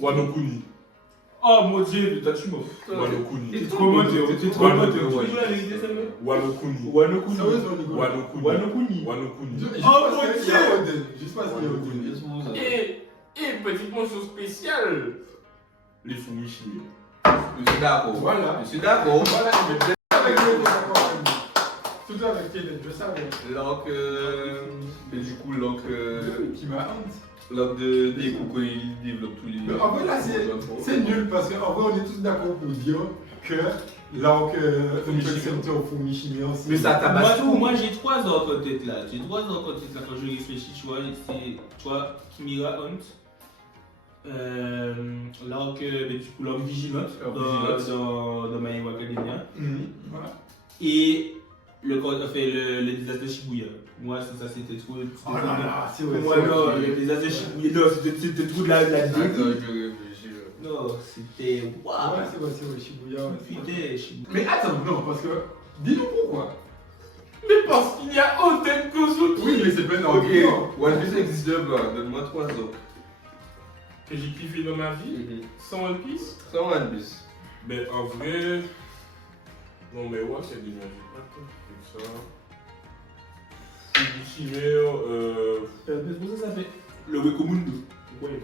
Wano Kuni. Oh mon dieu, toi tu m'offres. Wano Kuni. T'es trop moteur, t'es trop moteur. Tu dis la vérité, ça me. Wano Kuni. Wano Kuni. Wano Kuni. Wano Kuni. Wano Kuni. Oh mon dieu. Juste pas qu'il y a Oden. Et petite mention spéciale, les Fumishimi. Je suis d'accord. Voilà. Je suis d'accord. Voilà, mais avec le tout avec Kellen, je savais. Donc, et du coup, Qui m'a honte. l'ordre de Kuko, il développe tous les. Mais en vrai, là, c'est nul parce qu'en vrai, on est tous d'accord pour dire que l'arc Fumishimi aussi. Mais ça tabasse tout. Moi j'ai 3 ans en tête là. J'ai 3 ans en tête là quand je réfléchis, tu vois. C'est, tu vois, Kimira Hunt. L'arc, du coup, l'arc Vigilante dans My Hero Academia. Voilà. Et le désastre de Shibuya. Moi, ça c'était trop. Oh là là, c'est vrai. Moi, non, le désastre de Shibuya, non, c'était trop de la début. Non, c'était. Waouh! Ouais, c'est vrai, Shibuya. Putain, Shibuya. Mais attends, non, parce que. Dis-nous pourquoi. Mais parce qu'il y a Oden Kozuki. Oui, mais c'est pas Ok, normal. One Piece existe de bas, donne-moi 3 ans. Que j'ai kiffé dans ma vie, sans One Piece. Sans One Piece. Mais en vrai. Non, mais ouais, c'est déjà. J'ai pas tant fait ça. Fumishimi, Mais pour ça, ça fait. Le Wekomundo. Ouais.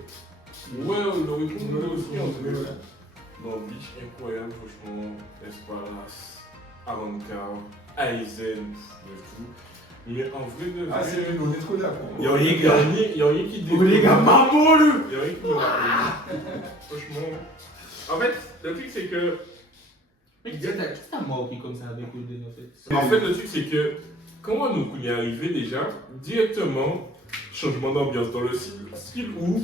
Ouais, le Wekomundo aussi, en vrai. Non, Bleach, incroyable, franchement. Espace, Avant-Garde, Aizen, et tout. Mais en vrai, de Ah, c'est vrai, on est trop d'accord. Il y a rien qui Oh les gars, maman le! Il y a rien qui franchement. En fait, le truc c'est que. Mais qu'est-ce que t'as marqué comme ça avec Oden en fait? En fait, le truc c'est que. Comment nous y est arrivé déjà? Directement, changement d'ambiance dans le style où.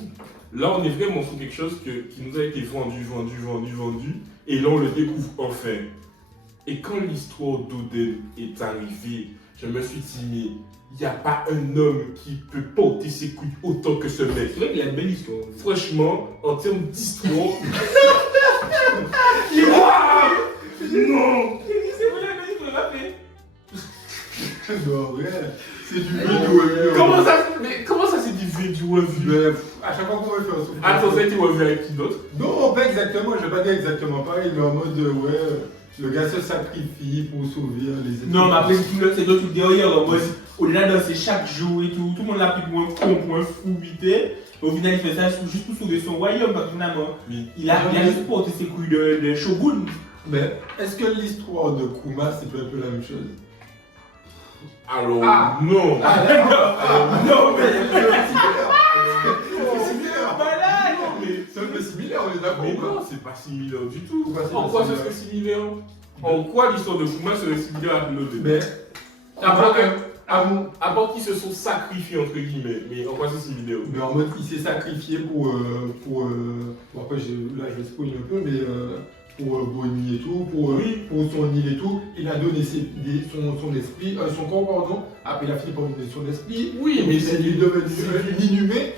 Là, on est vraiment sur quelque chose qui nous a été vendu. Et là, on le découvre enfin. Et quand l'histoire d'Oden est arrivée, je me suis dit, mais il n'y a pas un homme qui peut porter ses couilles autant que ce mec. C'est vrai qu'il a une belle histoire. Franchement, en termes d'histoire. Non! C'est vrai, la belle histoire, l'a fait. Non, ouais, c'est du vidéo. Comment ça s'est dit du revu? Mais à chaque fois qu'on va faire un souffle. Attends, ça a été revu avec qui d'autre? Non, pas exactement, je vais pas dire exactement pareil, mais en mode ouais, le gars se sacrifie pour sauver les études. Non, mais après, c'est d'autres trucs derrière. En mode, au-delà danser chaque jour et tout, tout le monde l'a pris pour un con, pour un fou, vite. Au final, il fait ça juste pour sauver son royaume, parce que finalement, il a juste porté ses couilles de shogun. Mais est-ce que l'histoire de Kuma, c'est pas un peu la même chose? Alors, non! Non, mais. C'est un peu similaire, on est d'accord. Mais non, c'est pas similaire du tout. Pourquoi c'est En pas quoi ce similaire? serait similaire? En quoi l'histoire de Kuma serait similaire à l'autre? Mais. À part qu'ils se sont sacrifiés, entre guillemets. Mais en quoi c'est similaire? Mais en mode, il s'est sacrifié pour. Bon, après, là, je vais spoiler un peu, mais. Pour Bonnie et tout, pour son île et tout, il a donné son esprit, son corps, pardon, après il a fini par donner son esprit, Oui, mais c'est il est devenu inhumé.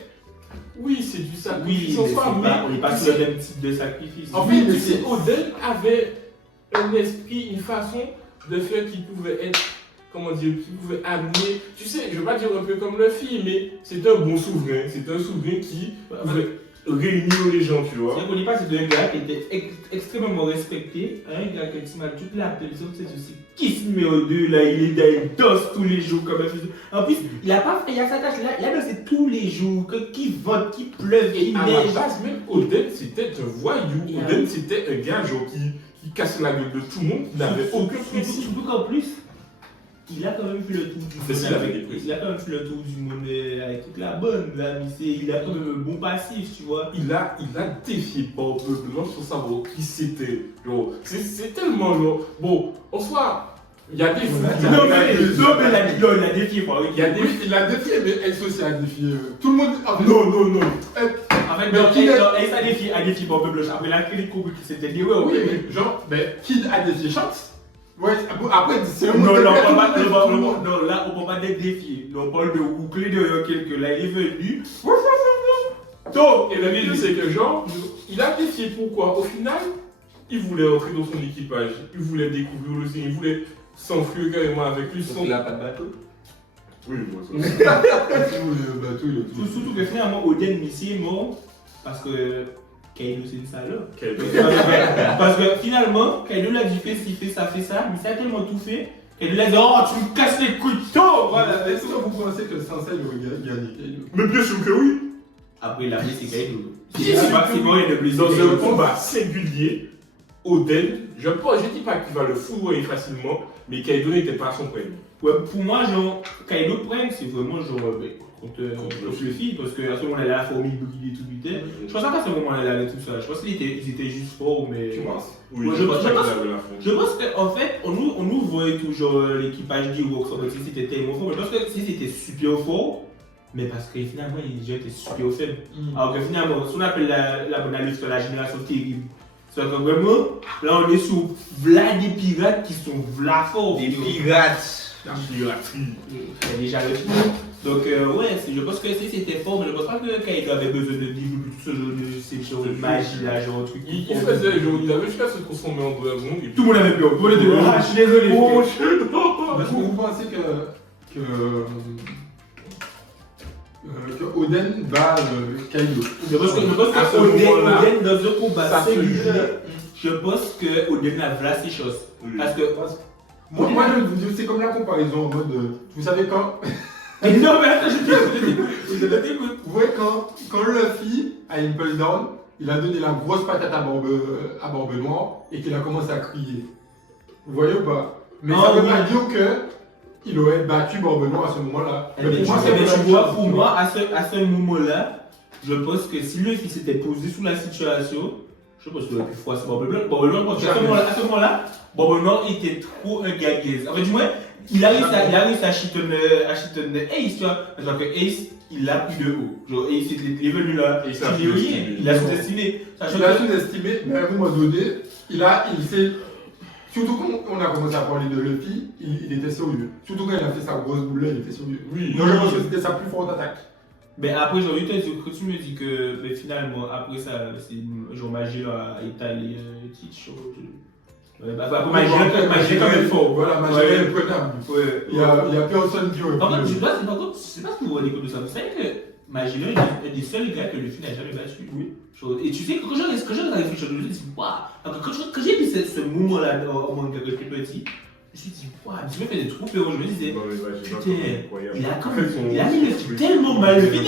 Oui, c'est du Oui, sacrifice mais en soi, on n'est pas sur le même type de sacrifice. En fait, tu sais, Oden avait un esprit, une façon de faire qui pouvait être, comment dire, qui pouvait amener, tu sais, je ne veux pas dire un peu comme le film, mais c'est un bon souverain. C'est un souverain qui pouvait réunir les gens, tu vois. Si on n'est pas, c'est un gars qui était extrêmement respecté, un gars qui a toute la télévision, c'est aussi Kiss numéro 2, là, il danse tous les jours comme un fils. En plus, il a pas fait, il a sa tâche là, il a dansé tous les jours, qu'il vente, qu'il pleuve, qu'il À neige. la base, même Oden, c'était un voyou. Oden, c'était un gars genre qui cassait la gueule de tout le monde, qui n'avait aucun principe. Surtout qu'en plus, il a quand même fait le tour du C'est ça, monde. il avait des principes. Il a quand même fait le tour du monde avec toute la bonne, là, mais il a quand même un bon passif, tu vois. Il a défié Bob Blanc sans savoir qui c'était. Genre, c'est tellement genre. Bon, en soi, il y a des fous. Non, mais il a défié, quoi. Il a défié, mais elle aussi a défié. Tout le monde. Non. En fait, elle a défié Bob Blanc. Après, la critique compris qui s'était dit, ouais, Oui, mais genre, Kid a défié Chance. Ouais, après, c'est un non, mot là, de on parle pas des défis. On parle de boucler de quelqu'un. Là, il est venu. Donc, et le mieux, c'est que genre, il a défié pourquoi? Au final, il voulait entrer dans son équipage. Il voulait découvrir le signe. Il voulait s'enfuir carrément avec lui. Il n'a pas de bateau. Oui, moi, ça. le bateau, il a tout. Surtout que finalement, Oden Missy est mort parce que Kaido c'est une salope. Kaido. Parce que finalement, Kaido l'a dit fait ci, fait ça, mais ça a tellement tout fait. Kaido l'a dit oh tu me casses les couilles de tôt. Voilà, est-ce que vous pensez que Sensei aurait gagné Kaido? Mais bien sûr que oui. Après il a fait c'est Kaido. Bien sûr que Maximum il est blessé. Dans un combat singulier, Oden, je dis pas qu'il va le fourrer facilement, mais Kaido n'était pas à son premier. Ouais, pour moi, genre, Kaido prenne, c'est vraiment genre contre Luffy, parce qu'à ce moment-là, la fourmi, il est tout buté. Je pense pas qu'à ce moment-là, il avait tout ça. Je pense qu'ils étaient juste forts, mais. Tu penses? Oui, Moi, je pense pas qu'il avait la Je pense qu'en fait, on nous voyait toujours l'équipage d'Irox, comme si c'était tellement fort, mais parce que si c'était super fort, mais parce que finalement, les gens étaient super faibles. Alors que finalement, ce qu'on appelle la liste de la génération terrible. C'est que vraiment, là on est sur v'là des pirates qui sont v'là forts. Des pirates. La piraterie. C'est déjà le film. Donc ouais, je pense que c'était fort, mais je pense pas que Kaido avait besoin de développer tout ce genre de ces choses de magie là, genre un truc. Il faisait, genre, il avait jusqu'à se transformer en dragon. Et Tout le monde avait peur. Tout le monde était là. Ah, je suis désolé. Oh, Est-ce que vous pensez que Oden bat Kaido? Je pense À ce que moment-là, Oden dans un combat ça se singulier, joue. je pense que Oden a v'là ces choses. Parce que. Moi, c'est comme la comparaison en mode. Vous savez quand. Non, mais attends, je t'écoute. Vous voyez quand Luffy a Impel Down, il a donné la grosse patate à Barbe Noire et qu'il a commencé à crier. Vous voyez ou pas? Mais ça veut pas dire qu'il aurait battu Barbe Noire à ce moment-là. Mais Pour moi, c'est tu la même vois, chose. pour moi, à ce moment-là, je pense que si Luffy s'était posé sous la situation, je pense qu'il aurait pu froisser Barbe Blanc. Barbe Blanc, parce qu'à ce moment-là, Barbe Noire était trop un gaguez. En fait, du moins, il a réussi à chitonner Ace, tu vois. Parce que Ace, il l'a pris de haut. Genre, Ace, il est venu là, il a sous-estimé. Il a sous-estimé, mais à un moment donné, il s'est. Surtout quand on a commencé à parler de Luffy, il était sérieux. Surtout quand il a fait sa grosse boule, il était sérieux. Oui. Donc je pense que c'était sa plus forte attaque. Mais après, j'ai envie de te dire que tu me dis que mais finalement, après ça, c'est genre Magie a étalé Teach. Après, Magie est quand même fort. Voilà, Magie est imprenable. Ouais. Il y a personne qui aurait Par contre, pu. je sais pas si vous vous rendez compte de ça. Vous savez que Magie est un des seuls gars que Luffy n'a jamais battu. Oui. Et tu sais, quand j'ai réfléchi, je me dis, waouh! Quand j'ai vu ce moment-là au manga que j'étais petit, je me suis dit, waouh, je me faisais trop peur. Je me disais, Non, mais bah, j'ai pas putain, compris, incroyable. il a mis le truc tellement mal. Le film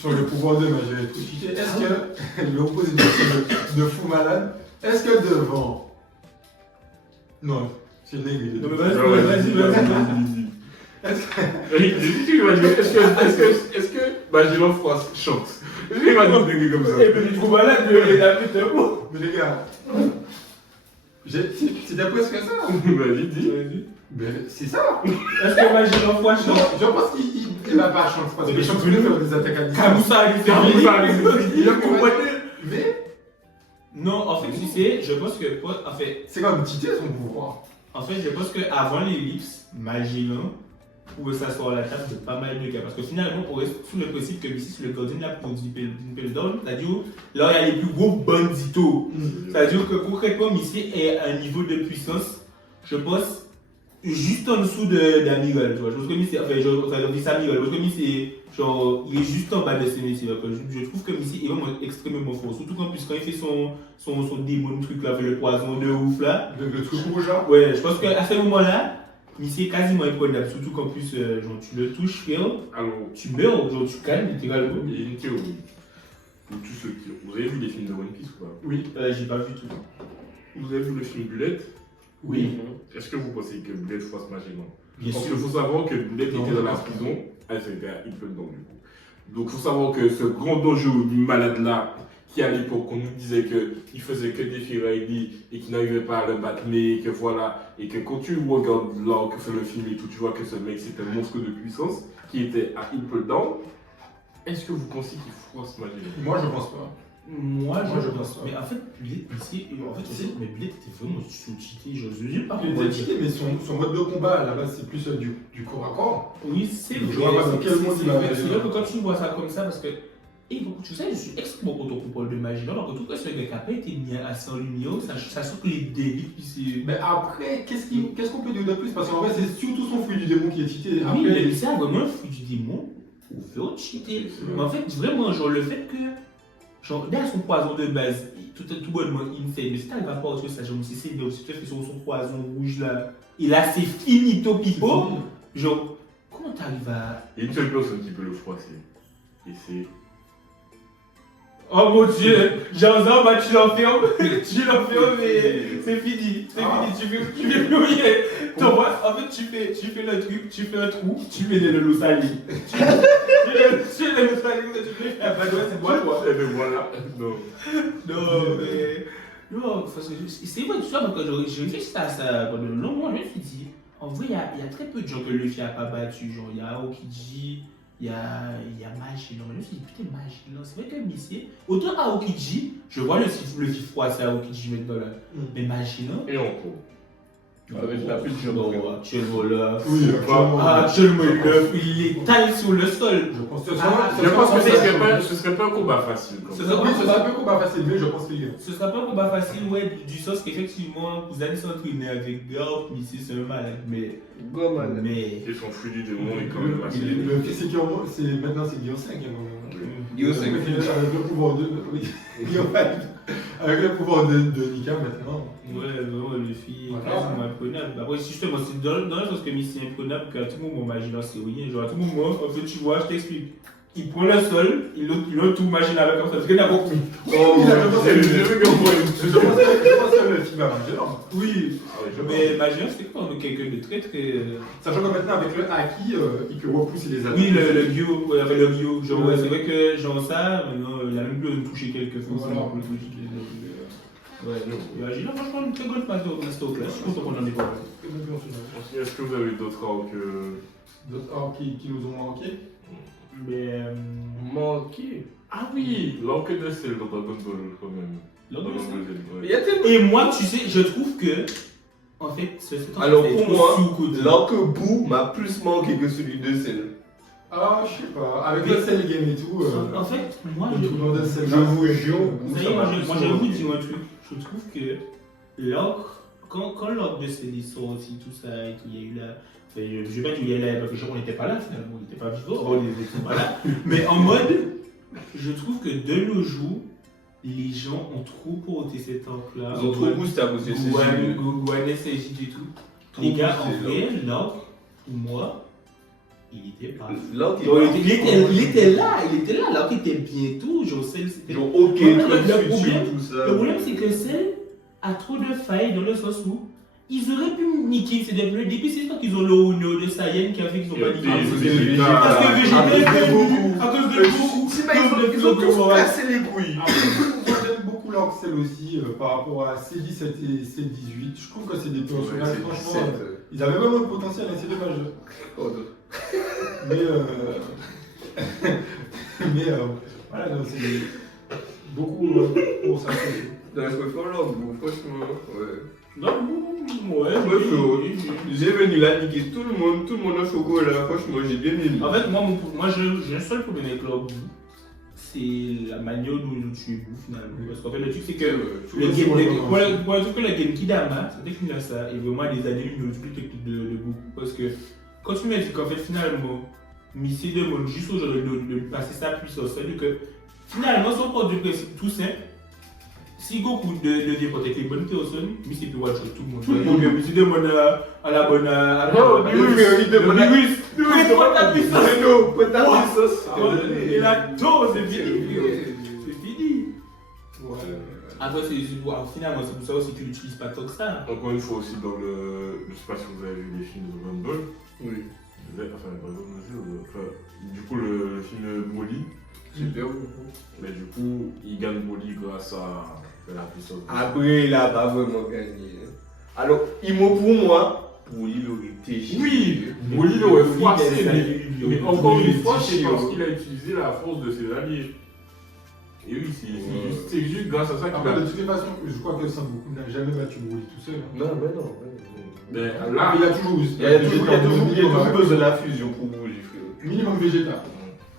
Sur le pouvoir de Magie électricité, est-ce que l'opposé de fou malade, est-ce que devant. Non, c'est négligé. Non, mais vas-y. Est-ce que Magellan France chante? Je vais pas dire des comme ça. Et puis, tu trouves malade, il a fait un mot. Mais les gars, c'était presque ça. Vas-y, dis. Mais c'est ça. Est-ce que Magie l'enfoi chante? Je pense qu'il va pas chanter parce que les championnats font des attaques à distance. Kamoussa, il a compris. Mais non, en fait, tu sais, je pense que. En fait, c'est comme Tité son pouvoir. je pense qu'avant l'ellipse, Magellan pouvait s'asseoir à la table de pas mal de gars. Parce que finalement, pour rester sous le principe que Missy, c'est le gardien de la peau d'Impel Down, c'est-à-dire là, il y a les plus gros banditos. C'est-à-dire que concrètement, Missy est à un niveau de puissance, je pense, juste en dessous d'Amiral. Je pense que Missy, je dis ça Amiral, je pense que Missy, genre, il est juste en bas de Missy. Je trouve que Missy est vraiment extrêmement fort. Surtout quand il fait son démon truc là, avec le poison de ouf là. Le truc rouge là. Ouais, je pense qu'à ce moment-là, Missy est quasiment imprenable. Surtout qu'en plus, genre, tu le touches, frère, Alors, tu meurs, genre, tu calmes littéralement. il y a une théorie. Pour tous ceux qui. Vous avez vu les films de One Piece ou pas? Oui. J'ai pas vu tout. Vous avez vu le film Bullet? Oui. Est-ce que vous pensez que Bullet fasse Magellan? Bien Parce sûr. qu'il faut savoir que Bullet était dans la prison, c'était à Impel Down du coup. Donc il faut savoir que ce grand dojo du malade là, qui à l'époque on nous disait qu'il faisait que défier Riley et qu'il n'arrivait pas à le battre, mais que voilà, et que quand tu regardes là que fait le film et tout, tu vois que ce mec c'est un monstre de puissance qui était à Impel Down. Est-ce que vous pensez qu'il froisse Magellan? Moi je pense pas. Moi, je pense pense pas. Mais en fait, Bullet, mais Bullet était vraiment sous-cheaté. Je veux dire, par Il contre. était cheaté, mais son mode de combat à la base c'est plus du corps à corps. Oui, c'est Je vrai. vois pas dans quel monde il va aller. C'est vrai que quand tu vois ça comme ça, parce que. Et beaucoup, tu sais, je suis extrêmement content qu'on parle de magie. Alors que tout cas, ce gars qui n'a pas été mis assez en lumière, ça sent que les délits. Mais après, qu'est-ce qu'on peut dire de plus? Parce qu'en vrai, c'est surtout son fruit du démon qui est cheaté. Oui, Après, mais c'est vraiment un fruit du démon. Ou fait autre cheater. Mais en fait, vraiment, genre, le fait que. Genre, derrière son poison de base, tout bonnement insane, mais si t'arrives à pas autre chose, ça, genre, si c'est bien, si tu fais son poison rouge là, et là c'est finito pipo, genre, comment t'arrives à. Il y a une seule personne qui peut le froisser. Et c'est. Oh mon dieu, Jean-Jean, bah tu l'enfermes, mais c'est fini, tu fais plus rien. Thomas, en fait, tu fais le truc, tu fais un trou, tu mets le loup sali. Tu mets le loup sali, tu fais, ah bah ouais, c'est moi, quoi. Et ben voilà. Non. Non, mais. Non, parce que c'est vrai, tu vois, quand j'ai réfléchi à ça pendant longtemps, je me suis dit, en vrai, il y a très peu de gens que Luffy a pas battu. Genre, il y a Aokiji, il y a Magellan. Je me suis dit, putain, Magellan, c'est vrai que Missier. Autant Aokiji, je vois le Luffy froissé à Aokiji maintenant là. Mais Magellan. Et encore. Avec la plus dure. Non, actuellement là. Oui, Actuellement, il est taillé sur le sol. Je pense que Je pense que ce serait pas un combat facile. Comme Ce ça. serait ce sera un peu combat facile, mais je pense qu'il gagne. Ce sera pas un combat facile, ouais, du sens qu'effectivement, vous allez s'entraîner avec Garp, Missier, c'est un malade, mais. Goman. Mais. Et son fruit du démon est quand même assez. Maintenant c'est Guillaume 5. Guillaume 5. Avec le pouvoir de. Oui. Avec le pouvoir de Nika maintenant. Ouais, vraiment, le fille est Voilà. quasiment imprenable. Après, justement, c'est dans le sens que Missy est imprenable qu'à tout moment, Magellan, c'est rien. Genre, à tout moment, en fait, tu vois, je t'explique. Il prend le sol, il a tout Magellan avec comme ça, parce qu'il n'a pas compris. Oh, c'est le jeu comme moi. Je pense que le film va Magellan. Oui, mais Magellan, c'est quoi? On est quelqu'un de très très. Sachant que maintenant, avec le Haki, il peut repousser les attaques. Oui, le Gyo, ouais, avec le Gyo. Genre, ouais, c'est vrai que, genre, ça, maintenant, il a même plus de toucher quelques fois. Voilà. Ouais, Magellan, franchement, une très bonne phase de stock là. Je suis content qu'on en ait pas. Est-ce que vous avez d'autres arcs D'autres arcs qui nous ont manqué. Mais. Manqué. Ah oui, l'arc de Cell dans Dragon Ball quand même. L'arc de Cell. Il y a tellement. Et moi, tu sais, je trouve que, en fait, ce Alors pour moi, sous-côté. l'arc Boo m'a plus manqué que celui de Cell. Ah, je sais pas. Avec le Cell Game et tout. En fait, moi, le tournoi de Cell. Je vous jure, ça y est, moi, je vous dis un truc. Je trouve que l'arc, quand l'arc de Cell est sorti, tout ça, et tout, il y a eu là. Je vais pas dire il y a là, parce que on n'était pas là finalement, on n'était pas vivants, on n'était pas là. Mais en mode, je trouve que de nos jours, les gens ont trop porté cet arc-là. Ils ont trop boosté à cause de Gohan, SSJ et tout. Les gars, en vrai, l'arc, pour moi, il était pas. L'arc Il était là, l'arc était bien tout, genre Cell, c'était. Genre ok, Le tout problème- tout ça. Le problème, c'est que Cell a trop de failles dans le sens où ils auraient pu niquer ces développeurs. Depuis, c'est quand ils ont le Uno de Saiyan qui a fait qu'ils ont pas niqué. Parce que Vegeta est venu à cause de beaucoup. Ils ont tous cassé les couilles. Moi j'aime beaucoup l'arc Cell aussi par rapport à C17 et C18. Je trouve que c'est des personnages, franchement, ils avaient vraiment le potentiel, hein, c'est dommage. Mais voilà, donc c'est beaucoup pour ça. Dans la fois l'arc Boo, franchement, ouais. Non, ouais, J'ai venu là niquer tout le monde en chocolat, franchement j'ai bien aimé. En fait, moi j'ai un seul problème avec leur goût. C'est la manière dont ils ont tué Boo finalement. Parce qu'en fait, le truc c'est que moi je trouve que la game Kidama, c'est technique ça, et vraiment des années-lumière plus technique de Goku. Parce que quand tu m'as dit qu'en fait finalement, Missy demande juste aux gens de passer sa puissance, c'est-à-dire que finalement, son point de principe tout simple. Si Goku devient protecter les bonnes personnes, Missy peut watch tout le monde. Tout le monde. Missy demande à la bonne. Il demande à Virus. Prends ta puissance. Prends ta puissance. Et la tour, c'est fini. C'est fini. Après, finalement, c'est pour ça aussi que tu l'utilises pas tant que ça. Encore une fois aussi dans le. Je sais pas si vous avez vu les films de Dragon Ball. Oui. Enfin, Dragon Ball, du coup, le film de Broly. Super. Mais du coup, il gagne Broly grâce à la puissance. Après, il a pas vraiment gagné. Alors, pour moi, Broly il aurait été Oui, Broly l'aurait froissé, Mais mais encore une fois, c'est parce qu'il a utilisé la force de ses alliés. Et oui, c'est juste grâce à ça qu'il Après, a. de toutes les façons, je crois que Son Goku n'a jamais battu Broly tout seul. Non, mais non. Mais là, Il y a toujours eu. Il y a toujours besoin de la fusion pour Broly, frère. Minimum Vegeta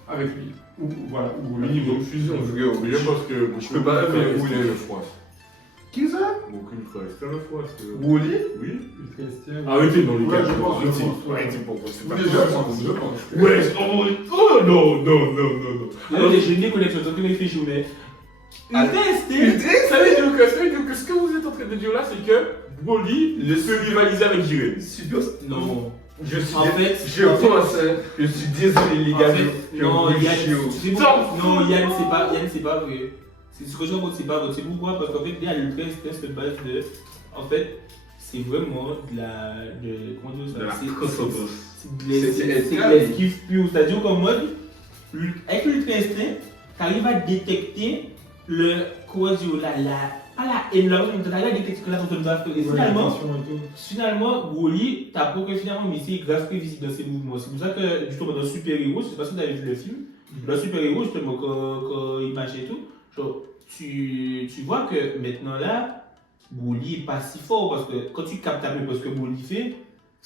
avec lui. Ou voilà, ou minimum fusion. Frère, Mais je pense que Je peux pas faire rester le froid. Qui ça? Goku Ultra Instinct la fois. Broly? Oui. Ultra Instinct. Arrêtez dans les Ouais, gars. je pense. Arrêtez pour moi. c'est pas Oui, je pense. Ouais, oh non. Alors, j'ai une connexion, donc on fait jouer. Tester. Ça veut dire que ce que vous êtes en train de dire là, c'est que Broly peut rivaliser avec Jiren. Super. Non. Je suis En fait, je pense, je suis désolé les gars. En fait, non, Yann, c'est bon. Stop. Non, Yann, c'est pas vrai. C'est ce que je raconte, c'est pas vrai. C'est pourquoi? Parce qu'en fait, il y a le test de base de. En fait, c'est vraiment comment dire ça? De la C'est C'est de l'esquive pure. C'est-à-dire qu'en mode, avec l'ultra instinct, tu arrives à détecter comment dire, pas la haine, là, tu arrives à détecter que la personne va faire. Finalement, Broly, t'apprends que finalement, Missy est grave prévisible dans ses mouvements. C'est pour ça que, justement, dans Super Héros, je sais pas si vous avez vu le film, dans Super Héros, justement, quand il marche et tout, genre, tu vois que maintenant là, Broly est pas si fort parce que quand tu captes un peu parce que Broly fait,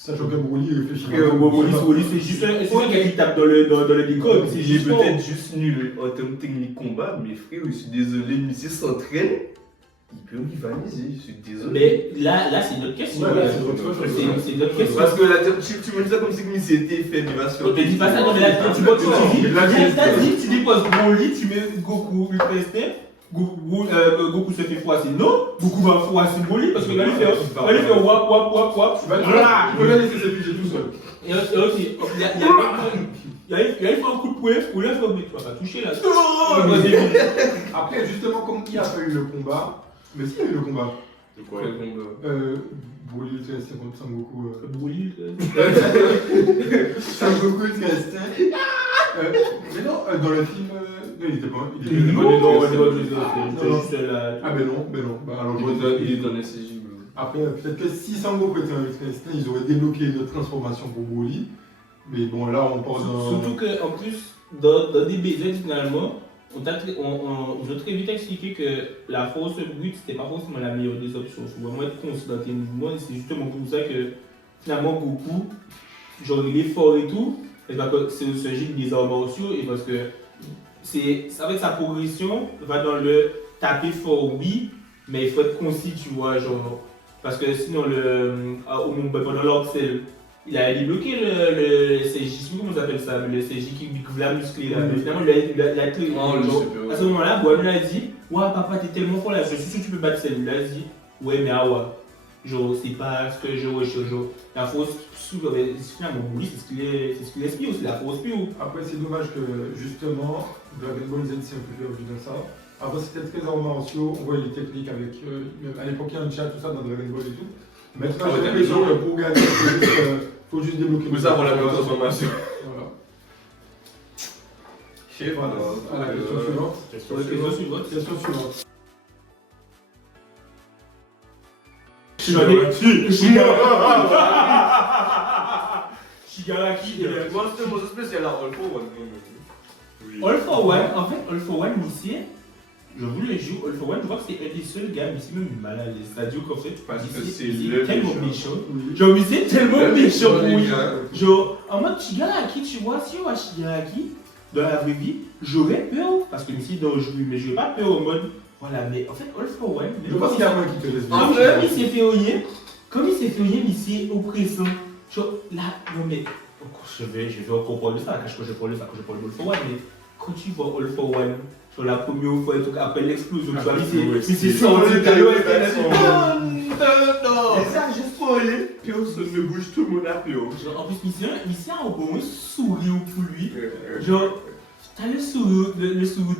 Sachant que Broly réfléchit. Broly c'est juste un gars qui tape dans le décode. C'est Il est juste peut-être juste nul en termes de technique combat, mais frère, je suis désolé, Missy s'entraîne. Il peut rivaliser, je suis désolé. Mais là c'est notre question. Ouais, là, c'est autre chose. C'est notre question. Parce que là, tu me dis ça comme si Missy était faible, il va se faire. Je te dis pas ça, non, mais là, tu vois, tu déposes Broly, tu mets Goku Ultra Instinct, Goku se fait froisser. Non, Goku va froisser Broly parce que là, il fait wap. Tu peux la laisser s'afficher tout seul. Et ok, il fait un coup de poing, ou là, tu vas pas toucher là. Après, justement, comme il n'y a pas eu le combat, mais si il y a eu le combat, C'est quoi Broly Ultra Instinct contre Sangoku. Broly, Sangoku Ultra Instinct. Mais non, dans le film, non, il était pas. non, juste là. Ah, mais non. Bah, alors, Il est dans les CJ. Après, peut-être que si Sangoku était un Ultra Instinct, ils auraient débloqué notre transformation pour Broly. Mais bon, là, on parle d'un. Surtout qu'en plus, dans DBZ, finalement, ils ont très vite expliqué que la force brute, c'était pas forcément la meilleure des options. Il faut vraiment être conscient dans tes mouvements. Et c'est justement pour ça que finalement, Goku, genre, il est fort et tout. Et parce que c'est ce jeu des arts martiaux. Et parce que avec sa progression, va dans le taper fort, oui, mais il faut être concis, tu vois. Genre, parce que sinon, pendant l'Orcel, il a débloqué le CJ, je sais pas comment on appelle ça, le CJ qui l'a musclé là. Mais finalement, il a clé. À ce moment-là, Bois lui a dit, ouais, papa, t'es tellement fort là, je suis sûr que tu peux battre celle. Il a dit, ouais, mais awa. Genre, c'est pas ce que je recherche. La force, finalement, oui, c'est ce qu'il explique aussi, la force pure. Après, c'est dommage que justement, Dragon Ball Z s'est un peu perdu dans ça. Avant, c'était très arts martiaux, on voyait les techniques avec. À l'époque, il y a un chat, tout ça dans Dragon Ball et tout. Maintenant, j'ai l'impression que pour gagner, faut juste débloquer. Vous avez la même transformation. Voilà. Chef, Voilà. À la question suivante. Question suivante. Question suivante. Shigaraki. Moi, c'était mon spécial à All for One. All for One, en fait, All for One, ici, je voulais le jouer. All for One, je vois que c'est un des seuls gars, mais c'est même mal à l'aise. C'est-à-dire qu'en fait, Parce que Missy, c'est il le est tellement méchant. méchant. Genre, Missy est tellement méchant pour lui. gars. Genre, en mode Shigaraki, tu vois, si on voit Shigaraki, dans la vraie vie, j'aurais peur. Parce que Missy est dangereux, mais j'aurais pas peur en mode. Voilà, mais en fait, All for One. Je pense qu'il y a un qui te laisse Comme il s'est fait oyer, Missy est oppressant. Genre, là, non mais. Je vais encore parler de ça, quand je parle de All for One, mais quand tu vois All for One, sur la première fois et tout, après l'explosion, tu vois, Missy sorti de non. Et ça, juste pour aller, personne ne bouge, tout le monde a peur. Genre, en plus, Missy a un bon sourire pour lui. Genre, t'as le sourire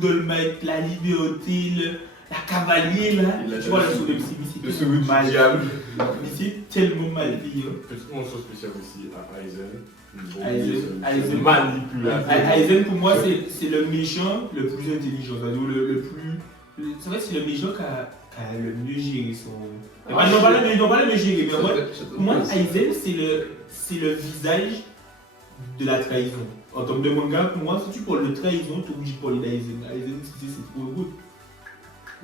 d'All Might, la liberté, la cavalier là. Tu vois le sourire de Missy. Le sourire du diable. Missy est tellement mal payé. Petite mention spéciale aussi à Aizen. Aizen. Manipulateur. Aizen pour moi c'est le méchant le plus intelligent, c'est-à-dire le plus. C'est vrai que c'est le méchant qui a le mieux géré son. Ils n'ont pas le mieux géré, mais pour moi Aizen c'est le visage de la trahison. En termes de manga, pour moi, si tu parles de trahison, tu es obligé de parler d'Aizen. Aizen c'est trop good.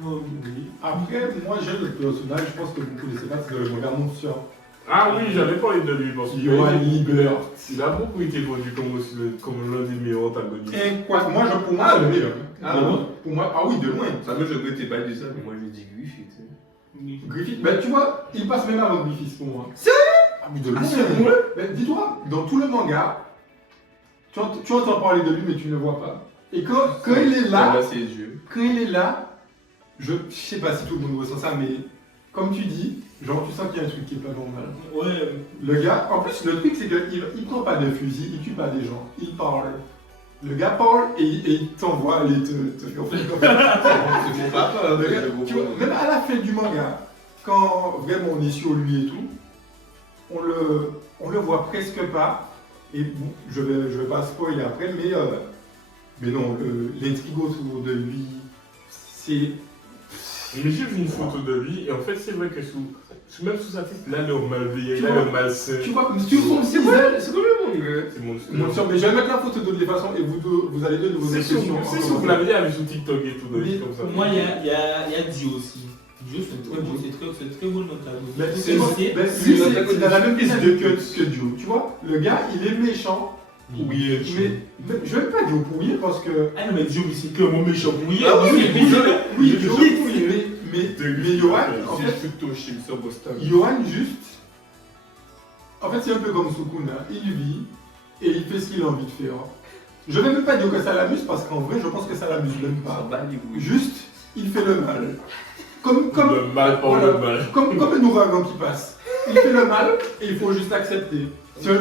Oh, oui. Après, moi j'ai le personnage, je pense que vous ne connaissez pas, c'est dans le manga Monster. Ah oui, j'avais parlé de lui parce qu'il Yohan Liber. il a beaucoup été vendu comme l'un des meilleurs antagonistes. Incroyable. Moi, pour moi, c'est le meilleur. Ah bon? Pour moi, ah oui, de loin. Ça me je ne t'ai pas dit ça, mais moi je dis Griffith. Griffith, bah tu vois, il passe même avant Griffith pour moi. Sérieux? Ah, mais de loin. Mais dis-toi, dans tout le manga, tu entends parler de lui, mais tu ne le vois pas. Et quand il est là, Là, ses yeux. quand il est là, je sais pas si tout le monde ressent ça, mais comme tu dis, genre tu sens qu'il y a un truc qui est pas normal. Ouais. Le gars, en plus le truc c'est qu'il prend pas de fusil, il tue pas des gens, il parle. Le gars parle et il t'envoie aller te faire C'est mon papa, Le gars, tu vois, même à la fin du manga, quand vraiment on est sur lui et tout, on le voit presque pas. Et bon, je vais pas spoiler après, mais non, l'intrigue autour de lui, c'est. Mais j'ai vu une photo de lui et en fait c'est vrai que même sous sa tête, il a l'air malveillant, il a l'air malsain. Tu vois, comme si tu son C'est ciseau. combien mon gars? C'est mon Mon sûr, mais je vais mettre la photo de toutes les façons et vous allez donner vos C'est sûr, impressions. c'est sûr que vous l'avez déjà vu sur TikTok et tout, Oui, comme ça. Pour moi, il y a Dio aussi. Dio, c'est très beau, c'est très beau le Mais antagoniste. c'est dans la même piste que Dio. Tu vois, le gars, il est méchant. Oui, Mais je vais pas Dio pourri parce que. Ah non, mais Dio, c'est clairement méchant pour hier. Ah oui, oui, Dio oui, pourri, mais Johan, en fait, Johan juste. En fait, c'est un peu comme Sukuna. Il vit et il fait ce qu'il a envie de faire. Je vais même pas dire que ça l'amuse parce qu'en vrai, je pense que ça l'amuse même pas. Juste, il fait le mal. Comme le mal pour voilà, le mal. comme un ouragan qui passe. Il fait le mal et il faut juste accepter. C'est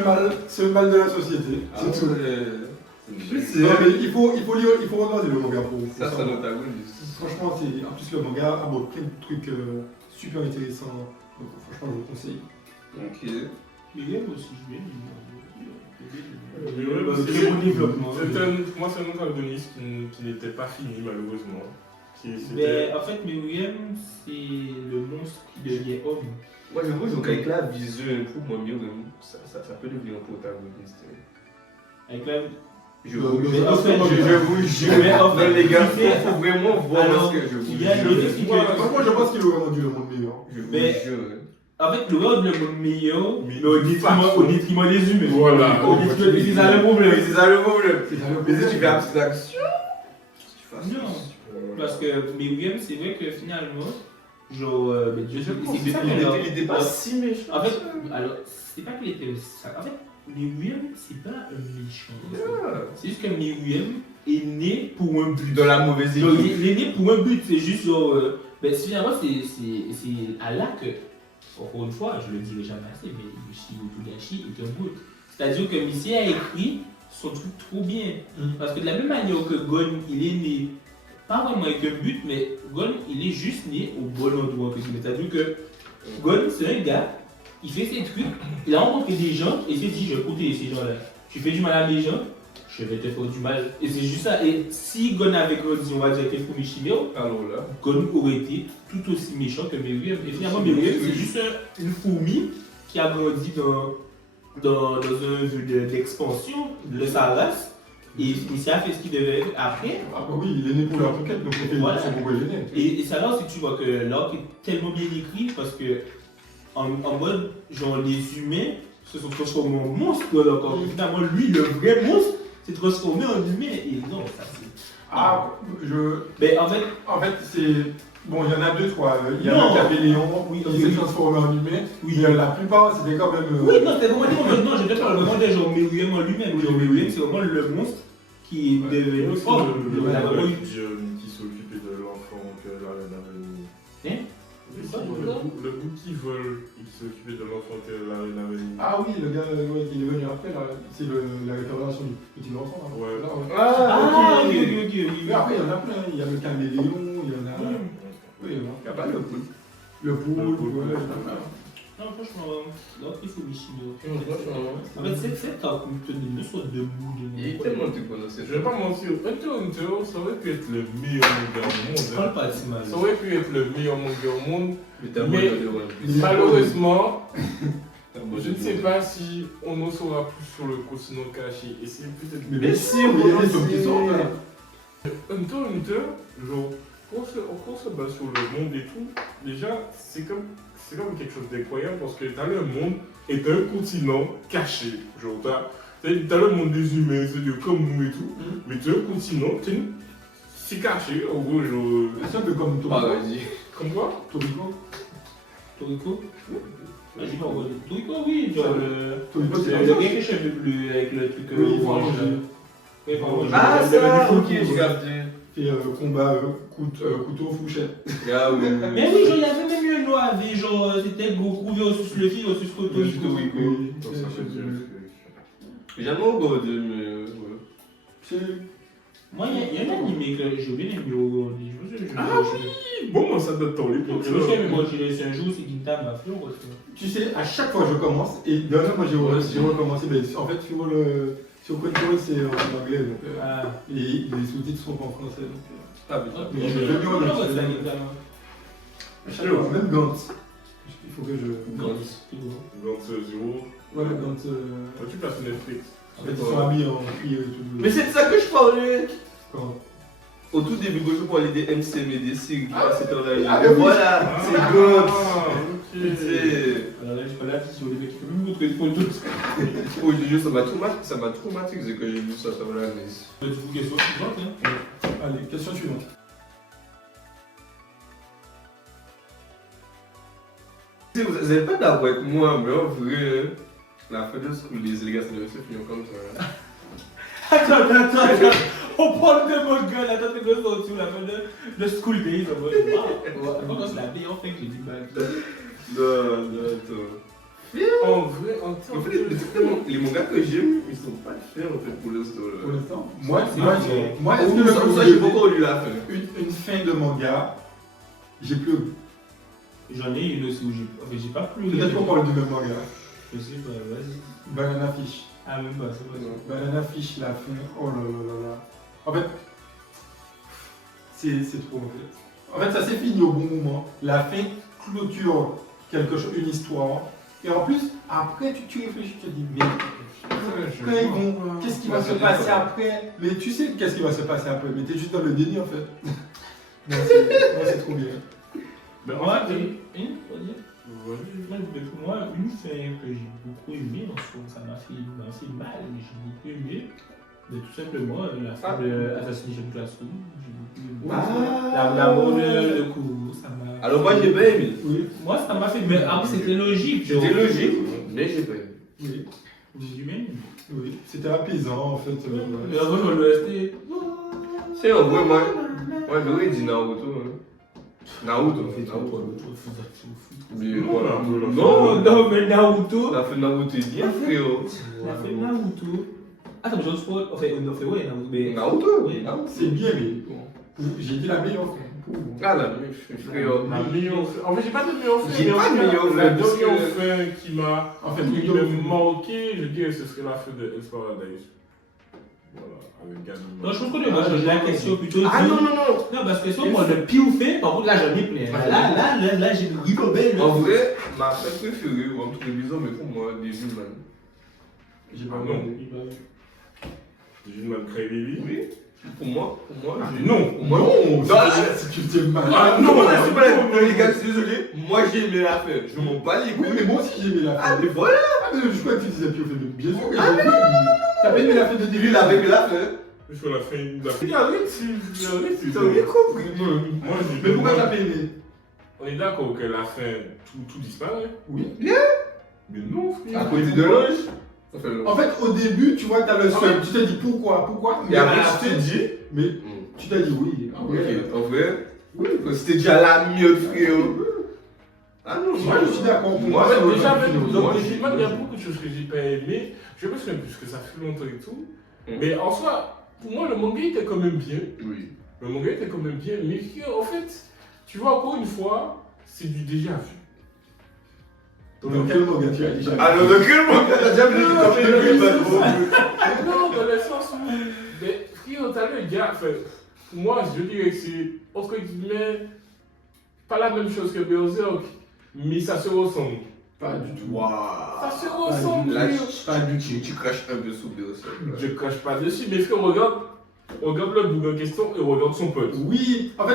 le mal de la société. C'est tout. Non, mais il faut regarder le manga pour Ça, c'est savoir. l'antagoniste. Franchement, en plus le manga aborde plein de trucs super intéressants. Donc franchement, je vous conseille. Ok. Miguel aussi, je viens Mais ouais, très bon développement. pour moi, c'est un antagoniste qui n'était pas fini, malheureusement. Mais en fait, Miriam, c'est le monstre qui devient homme. Ouais, mais moi, donc avec la vision et tout, moi, mieux, ça peut devenir un protagoniste. Avec la. Je vous vous jure. En fait, non, les gars, il faut vraiment voir Alors, ce que je vous il y a jure. Moi, je pense qu'il aurait rendu le monde meilleur. Je vous Mais- jure. En fait, le rôle le meilleur, Mais mais au détriment des humains. Voilà. Au détriment des humains, c'est ça le problème. C'est ça le problème. C'est ça le Mais si tu problème. fais abstraction, Non. Parce que Miriam, c'est vrai que finalement, genre, Dieu Je sait pense que il était pas si méchant. En fait, alors, c'est pas qu'il était. En fait, Miriam, c'est pas un méchant. C'est juste que Miriam est né pour un but. Dans la mauvaise Genre, équipe. il est né pour un but, c'est juste genre. Finalement, c'est à là que, encore une fois, je le dirai jamais assez, mais Yoshio Togashi est un but. C'est-à-dire que Missy a écrit son truc trop bien. Parce que de la même manière que Gon, il est né, pas vraiment avec un but, mais Gon, il est juste né au bon endroit. C'est-à-dire que Gon, c'est un gars, il fait ses trucs, il a rencontré des gens et il s'est dit, je vais écouter ces gens-là. Tu fais du mal à des gens, je vais te faire du mal. Et c'est juste ça. Et si Gon avait grandi, on va dire que Fumishimeo, Alors là. Gon aurait été tout aussi méchant que Miriam. Et finalement, Miriam, c'est juste une fourmi qui a grandi dans un vœu d'expansion de sa race. Et il s'est fait ce qu'il devait faire après. Ah bah oui, il est né pour la conquête, donc il fait Voilà. son pourquoi il est né. Et c'est alors que tu vois que l'arc est tellement bien écrit parce que en mode, genre les humains se sont transformés en monstres dans leur corps. Et finalement, lui, le vrai monstre, s'est transformé en humain. Et non, ça c'est. Ah, Mais en fait, c'est. Bon, il y en a deux, trois. Il y a Non. le caméléon, Oui, il oui. s'est transformé en humain. Oui. Mais la plupart, c'était quand même. oui, non, c'était vraiment dit, non, je vais pas vraiment dire genre Miriam en lui-même. Genre Miriam, c'est vraiment le monstre qui est devenu aussi homme. le Genre, la mec vraie- qui s'occupait de l'enfant que la reine avait mis. Hein? Le bout qui vole et qui s'occupait de l'enfant que la reine avait mis. Ah oui, le gars ouais, qui est venu après, là, c'est la récupération du petit enfant. Là. Ouais. Là, ouais. Ah, ok, oui. Mais après, il y en a plein. Il y a le caméléon, il y en a. Oui, il y en a. Il n'y a pas le coup. Le poule, Le poule, ouais, il y ouais. en a plein. Non, franchement, donc il faut Mishino. franchement. En fait, cet arc me tenait une sorte de bout de Il est tellement de connaissances. Je vais pas mentir, Hunter x Hunter, ça aurait pu être le meilleur manga au Je monde. parle pas si mal. Ça aurait pu être le meilleur manga au monde. Mais t'as Mais- beau de One Piece. Malheureusement, T'as beau je de ne sais One pas si on en saura plus sur le continent caché. Et c'est peut-être. Mais Mais bien si, sûr, il y a des on trucs qui sait. sortent là. Hunter x Hunter, genre, quand on se base sur le monde et tout, déjà, c'est comme quelque chose d'incroyable parce que t'as le monde est un continent caché. Genre, t'as le monde des humains, c'est comme nous et tout, mais t'as un continent, c'est caché, en gros, genre. C'est un peu comme Piece. Toriko. Paradis. Comme quoi Toriko. Toriko? Ah, j'ai pas regardé. Toriko, oui, genre le. Toriko, c'est Le comme gars ça. qui est cheveux bleus avec le truc Oui, orange. orange. Oui, orange. Ah, Le- ça, le- ok, j'ai capté. Et combat couteau fourchette. Ah oui. Mais oui, genre, il y avait même eu un OAV, genre, c'était Goku versus Luffy versus Toriko. Oui. Donc ça fait Dieu. J'ai jamais regardé, mais ouais. C'est. Moi, il y a un animé que j'ai bien aimé aujourd'hui. Ah oui, bon, moi ça date tant les Je me souviens, mais moi, c'est un jour, c'est Gintama m'a fait aussi. Tu sais, à chaque fois je commence, et dernièrement moi j'ai recommencé, mais en fait sur Crunchyroll c'est en anglais, donc, et les sous-titres sont en français. Donc, Ah, mais mais je vais bien en entier. À chaque fois, même Gantz. Il faut que je. Gantz. Donc Zero. Ouais, Gantz. Tu passes sur Netflix. En fait, ils sont habillés en cuir et tout. Mais c'est de ça que je parlais. Quand Au tout début, quand je parlais des MCM et des séries, c'était en live. Ah, Et oui. voilà, c'est Gantz. Ah, ok. C'est. Alors là, je suis pas là, si les mecs qui peuvent me montrer des photos. Oh, je te jure, ça m'a traumatisé quand j'ai vu ça, ça va la nice. Tu vous question suivante, hein. Allez, question suivante. Vous n'êtes pas d'accord avec moi, mais en vrai, la fin de school, les gars, ça devait se finir comme ça. Attends. On parle de mon gars, là, t'as que sortir la fin de School Days. On commence la vie, on fait que j'ai dit mal. Non, attends. En vrai, en En termes fait, les mangas que j'aime, ils sont pas faits en fait pour l'instant. Pour l'instant, c'est moi, Est-ce est-ce que ça, j'ai pas encore lu la fin. une fin de manga, j'ai pleuré. J'en ai une aussi où j'ai pas plus. Peut-être qu'on parle du même manga. Je sais pas, vas-y. Banana Fish. Ah, même pas, c'est pas ça. Banana Fish, la fin, oh là là là là. En fait, c'est trop en fait. En fait, ça s'est fini au bon moment. La fin clôture quelque chose, une histoire. Et en plus, après, tu réfléchis, tu te dis, mais quand ils vont, qu'est-ce qui va se passer après? Mais tu sais qu'est-ce qui va se passer après, mais t'es juste dans le déni en fait. Non, c'est trop bien. Ben, Moi, en fait, moi, une fin que j'ai beaucoup aimé, ça m'a fait mal, mais j'ai beaucoup aimé. Mais tout simplement, la fin de Assassination Classroom, j'ai beaucoup aimé. La mort de Kuro, ça m'a. Alors, moi j'ai pas aimé. Oui, Moi, ça m'a fait. Mais après, c'était logique. genre. C'était logique, mais j'ai pas aimé. oui, J'ai du bien aimé. oui. C'était apaisant en fait. Mais avant, je vais le rester. C'est en vrai, moi j'aurais dit Naruto. Naruto. Mais Non, voilà. non, Non, mais Naruto. La fin de Naruto est bien, frérot. La fait Naruto. Attends, je spoil. Enfin, ouais, Naruto. Mais. Naruto, Oui. Naruto. C'est bien, mais bon, j'ai dit la meilleure fin. Pour vous. Ah là, frérot. la meilleure fin. En fait, j'ai pas de meilleure fin. J'ai mais pas en de tout cas, meilleure fin, La parce dernière que- fin qui m'a En fait, marqué, je dirais que ce serait la fin de Hell's Paradise. Voilà, avec Ganon. Non, je pense qu'on devrait changer la question plutôt. Ah non, non, non. Non, parce que si on parle de pire fait, par contre, là, j'en ai plein. Là, j'ai le rigobel. En vrai, ma fin préférée, ou un truc bizarre, mais pour moi, Devilman. J'ai Ah pas non. regardé. Devilman Crybaby. Oui. Pour moi, j'ai. Non, Pour moi, Non, non, si tu te dis mal. Ah, non, non, c'est pas non, les gars, je suis désolé. Moi, j'ai aimé la fin. Je m'en bats les Oui, couilles. mais moi aussi j'ai aimé la fin. Ah, mais voilà. Ah, mais je crois que tu disais Pio fait bien sûr que j'ai aimé. T'as pas aimé la fin de Lui, début il avait aimé la fin. Je fais la fin. Regardez, T'as rien compris. Moi, j'ai Mais pourquoi t'as pas aimé? On est d'accord que la fin, tout disparaît. Oui. Mais non, frère. À côté de l'ange. Ça fait En fait, au début, tu vois, t'as le seul. Tu t'es dit pourquoi? Et après, à la tu t'es fin- dit. Mais tu t'es dit oui. Ok, en vrai. Oui, c'était déjà la mieux, frérot. Ah non, Moi, je suis d'accord. Pour Moi, moi, En fait, déjà, c'est même le dans moi, Devilman, je- il y a beaucoup de choses que j'ai pas aimé. Je sais pas si c'est parce que ça fait longtemps et tout. Mm. Mais en soi, pour moi, le manga était quand même bien. Oui. Le manga était quand même bien. Mais en fait, tu vois, encore une fois, c'est du déjà vu. Dans quel manga tu as déjà vu? Alors, de quel moment t'as déjà vu Non, comme mais les Non, dans le sens où. Mais frère, t'as le gars. Enfin, pour moi, je dirais que c'est, entre guillemets, pas la même chose que Berserk. Mais ça se ressemble. Pas du tout. Waouh. Ça se ressemble, Là, frère. Pas du tout. tu craches un peu sous Berserk. Je crache pas dessus, mais frère, regarde le double en question et regarde son pote. Oui, en fait,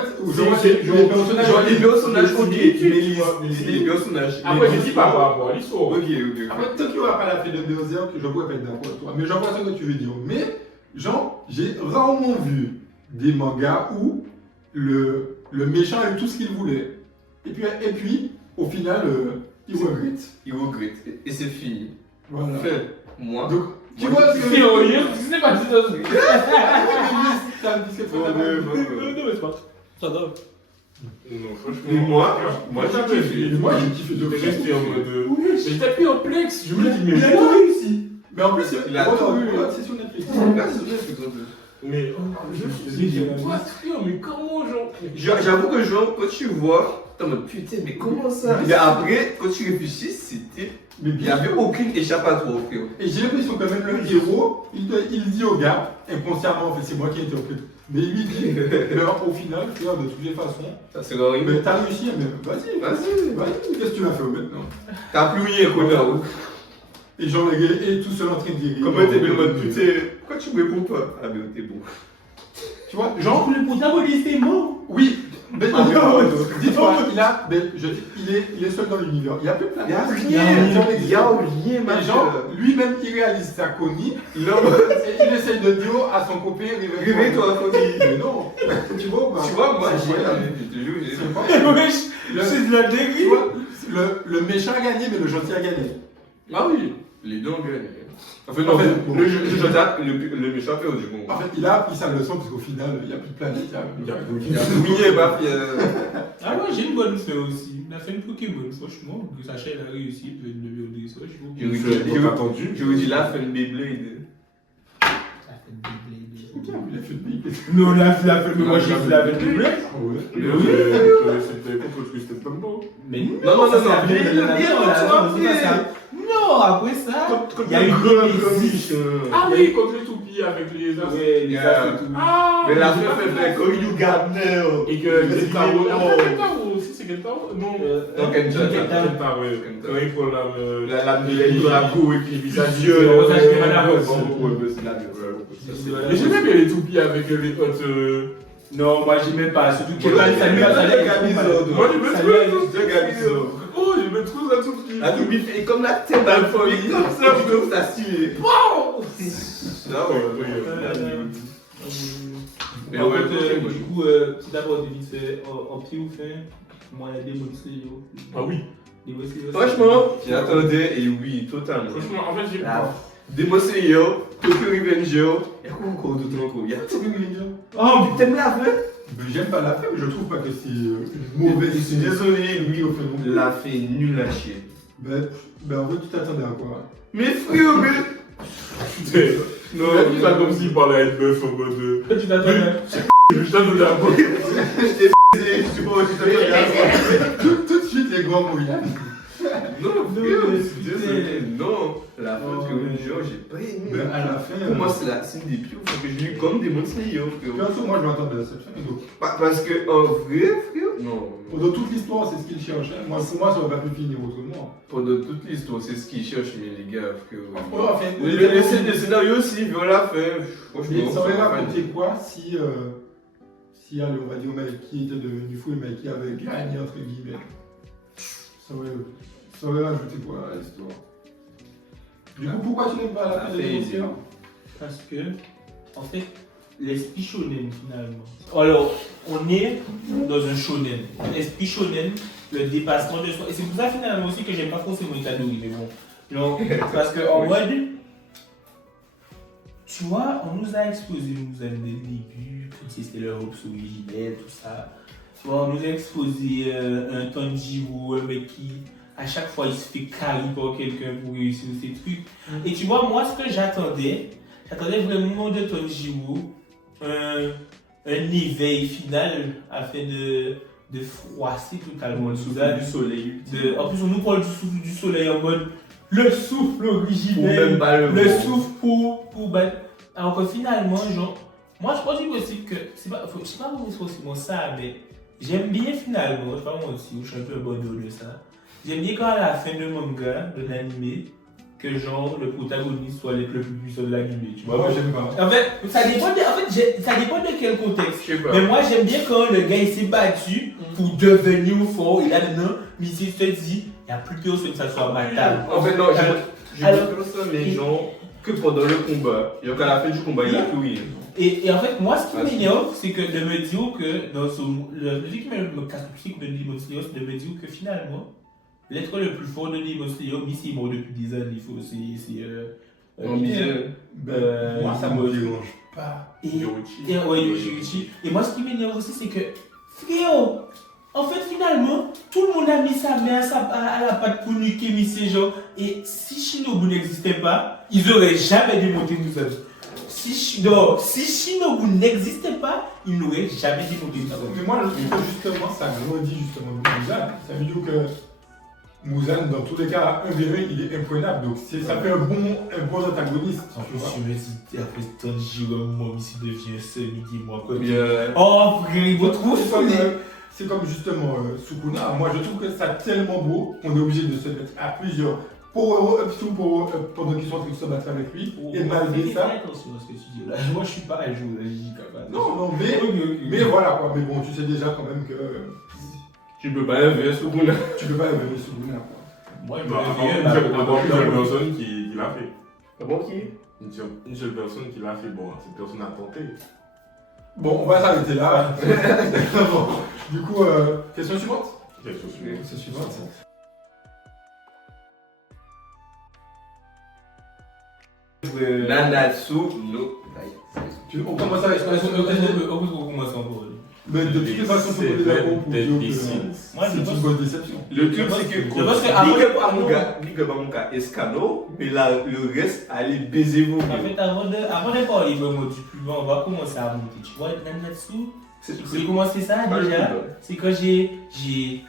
C'est- les personnages. Genre les personnages, ok, tu mais vois, les personnages. Après, je dis pas par rapport à l'histoire. Ok, ok. Après, tant qu'il n'y aura pas la fin de Berserk, je pourrais pas être d'accord avec toi. Mais j'en vois ce que tu veux dire. Mais, genre, j'ai rarement vu des mangas où le méchant a eu tout ce qu'il voulait. Et puis, au final, il regrette. Il regrette. Et c'est fini. Voilà. Enfin, moi. Donc, tu moi, vois ce que. C'est horrible, c'est pas du tout. Ça me dit que Ouais, c'est Non, mais c'est pas. Ça donne. Non, franchement. Et moi, j'ai kiffé. Moi, j'ai kiffé de J'étais resté en mode. Oui. J'étais pris en plex. Je me dis, mais Il a quoi tout réussi. Mais en plus, Il a tout vu. c'est sur Netflix. Là, c'est vrai, c'est trop bien. Mais je me suis dit, quoi frère, mais comment genre. J'avoue que genre, quand tu vois, t'es en mode putain, mais comment ça? Mais après, quand tu réfléchis, c'était. Mais Il n'y bien. avait aucune échappatoire, frère. Et j'ai l'impression que même le héros, il dit au gars, inconsciemment, en fait, c'est moi qui interprète. Mais lui dit, mais au final, frère, de toutes les façons, Ça serait horrible. mais t'as réussi, mais vas-y, qu'est-ce que tu vas faire maintenant? T'as plus rien, connard. Et genre, les gars, et tout seul en train de dire. Comment t'es bien en mode putain, pourquoi tu me réponds pas? Ah, mais t'es bon. Tu vois, Genre, genre, le protagoniste est mort. oui, mais Ah, non. dis-toi, il est seul dans l'univers. Il n'y a plus de Il y a planète. rien, il y a rien, Mais ma genre, lui-même, il réalise sa connie. Il est en mode, Et il essaye de dire à son copain, réveille-toi, Fauti. Mais non, tu vois, bah, Tu vois, moi, c'est génial. je te jure, j'ai. C'est pas- Wesh, Le- c'est de la Tu dinguerie. vois, le méchant a gagné, mais le gentil a gagné. Ah oui, les deux ont gagné. Enfin, non, En fait, le méchant fait du bon. En fait, il a appris sa leçon parce qu'au final, il n'y a plus de planète. Il y a plus Il a oublié, ma fille. Ah ouais, j'ai une bonne fin aussi. Il a fait une Pokémon, franchement. Que Sacha il a réussi, il peut devenir des ça, je trouve. J'ai attendu. Je vous dis là, fait une Beyblade. Il a fait le pays. Non, la fait, mais moi j'ai fait la Beyblade. Ouais. Mais oui, c'était contre Twisted Tumbo. Mais Non, ça, c'est la bien, Beyblade, bien, non, tu là, vois, non, c'est bien. pas ça. Non, après ça, il y a eu Nemesis. Ah oui, contre les toupies avec les as. Ouais, les Yeah. as et tout. Ah Mais la j'ai pas fait comme You Got Nail. Et que Kentaro. Après Kentaro aussi, c'est Kentaro. Non. Non, Kentaro. Kentaro, ouais. Kentaro. Quand il prend la. La drapeau et puis le visage Dieu, ça, je vais pas la voir. c'est la Mais j'aimais bien les toupies avec les potes. Non, moi j'aimais pas, surtout que Moi, ça lui a j'aimais fait Gabizo. Moi, j'aimais Ça trop lui a la dit, toupie. Oh, j'aimais trop la toupie. La toupie fait comme la tête d'un folie. Comme ça, je trouve ça stylé. Ah ouais. En fait, du coup, tout d'abord, vite fait, en pied ou fin, moi, il y a des Slayer. Ah oui. Demon Slayer. Franchement, j'attendais et oui, totalement. Franchement, en fait, j'ai. Demon Slayer, Tokyo Revenger, et quoi encore d'autres encore? Il y a tout. Oh, T'aimes la fin? J'aime pas la fin, mais je trouve pas que c'est une mauvaise. Je suis désolé, lui, au fait. la fin nulle à chier. Ben, en fait, tu t'attendais à quoi? Mais frère, mais. Putain. Non, c'est pas comme s'il parlait à une meuf en mode. tu t'attendais. Je t'attendais à quoi? Tu vois, je t'attendais à ça. Tout de suite, les grands mots, il a dit. Non, Non, frère, mais je suis désolé. Non, la fin Oh, de Revenger, j'ai pas aimé. Mais à la fin. Pour moi, c'est une des pires fois que j'ai eu comme Demon Slayer, frère. Perso, moi, je m'attendais à cette fin. Donc, Parce que, en vrai, frère, non. pendant toute l'histoire, c'est ce qu'il cherchait. Moi, pour moi, ça aurait pas pu finir autrement. Pendant toute l'histoire, c'est ce qu'ils cherchent, mais les gars, frère. Ouais, enfin, Le scénario aussi, vers la fin, franchement. Mais ça aurait va raconté quoi si, allez, on va dire, mec qui était devenu fou, mais qui avait gagné, entre guillemets. Ça aurait rajouté quoi à l'histoire? Du coup, pourquoi tu n'aimes pas la fin de Slayer? Parce que, en fait, l'esprit shonen finalement. Alors, on est dans un shonen. L'esprit shonen, le dépassement de soi. Et c'est pour ça finalement aussi que j'aime pas forcément Itadori, mais bon. Genre, parce que en mode, tu vois, on nous a exposé, on nous a donné le début, Princess Taylor Hopes originelle, tout ça. Tu vois, on nous a exposé un Tanjiro, un mec qui, à chaque fois, il se fait carry par quelqu'un pour réussir ses trucs. Et tu vois, moi, ce que j'attendais vraiment de Tanjiro, un éveil final afin de froisser totalement le souffle du soleil. En plus, on nous parle du souffle du soleil en mode le souffle Pour originel, même pas le souffle pour battre. Alors que finalement, genre, moi je pense aussi que, je sais pas comment c'est forcément ça, mais j'aime bien finalement, je sais pas moi aussi, je suis un peu abandonné de ça. J'aime bien quand à la fin de manga, de l'animé, que genre le protagoniste soit le plus puissant de l'animé, tu vois. Moi, j'aime pas. En fait, ça dépend de quel contexte. Je sais pas. Mais moi j'aime bien quand le gars il s'est battu pour devenir fort et là maintenant, Missy se dit, il n'y a plus personne que ça soit battable. En fait, non, j'ai Alors- pas ça, mais genre, que pendant le combat, genre qu'à la fin du combat, il a plus rien. Et en fait, moi ce qui Ah, m'énerve, c'est que de me dire que dans ce. Le truc qui me casse le psy de Demon Slayer, c'est de me dire que finalement, l'être le plus fort de Demon Slayer, mais c'est mort depuis des années. Moi, ça me dérange pas. Yoichi. Et moi, ce qui m'énerve aussi, c'est que, frérot, en fait, finalement, tout le monde a mis sa main à la patte pour niquer Missy, genre. Et si Shinobu n'existait pas, ils n'auraient jamais démonté Muzan. Si Shinobu n'existait pas, ils n'auraient jamais démonté Muzan. Mais moi, je trouve que justement, ça redit justement Muzan. Ça veut dire que Muzan, dans tous les cas, 1v1, il est imprenable. Donc, ça fait un bon antagoniste. En plus, je me dis, après Tanjiro, moi, Missy devient semi-moi. Yeah. Oh, frère, il va trop folie. C'est comme justement Sukuna. Moi, je trouve que c'est tellement beau qu'on est obligé de se mettre à plusieurs pendant qu'ils sont en train de se battre avec lui. Et malgré ça. Attention à ce que tu dis là. Moi, je suis pas à jour, là, je dis comme ça. Non, mais voilà quoi. Mais bon, tu sais déjà quand même que. Tu peux pas lever Sukuna. Tu peux pas élever Sukuna quoi. Moi, D'abord, une seule personne qui l'a fait. Comment qui? Une seule personne qui l'a fait. Bon, cette personne a tenté. Bon, on va s'arrêter là. Bon, du coup, question suivante. Question suivante. Nanatsu no On commence avec la question de. On commence encore. Mais de toutes les façons, on est d'accord pour dire que c'est une bonne déception. Le truc, c'est que. Je pense que Big up à mon gars Escano, mais là, le reste, allez baiser vos En fait, avant de parler vraiment du plus bas, on va commencer à monter. Tu vois, Nanatsu, j'ai commencé ça déjà. C'est quand j'ai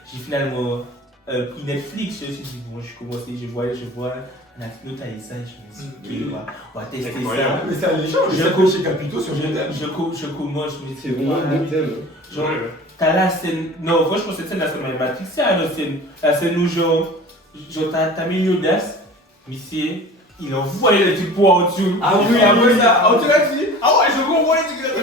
finalement pris Netflix. Je me suis dit, bon, je vois Nanatsu no Taizai. Je me suis dit, ok, on va tester ça. Mais c'est alléchant, chez Capito sur Genève. Je commence, je me dis, C'est vraiment bon thème. genre, t'as la scène. Non, franchement, cette scène, la scène Matrix, c'est la scène où, genre t'as mis une audace, mais il envoie les trucs pour en dessous. Ah oui, après ça, en dessous, là, tu dis, ah ouais, je comprends les trucs là.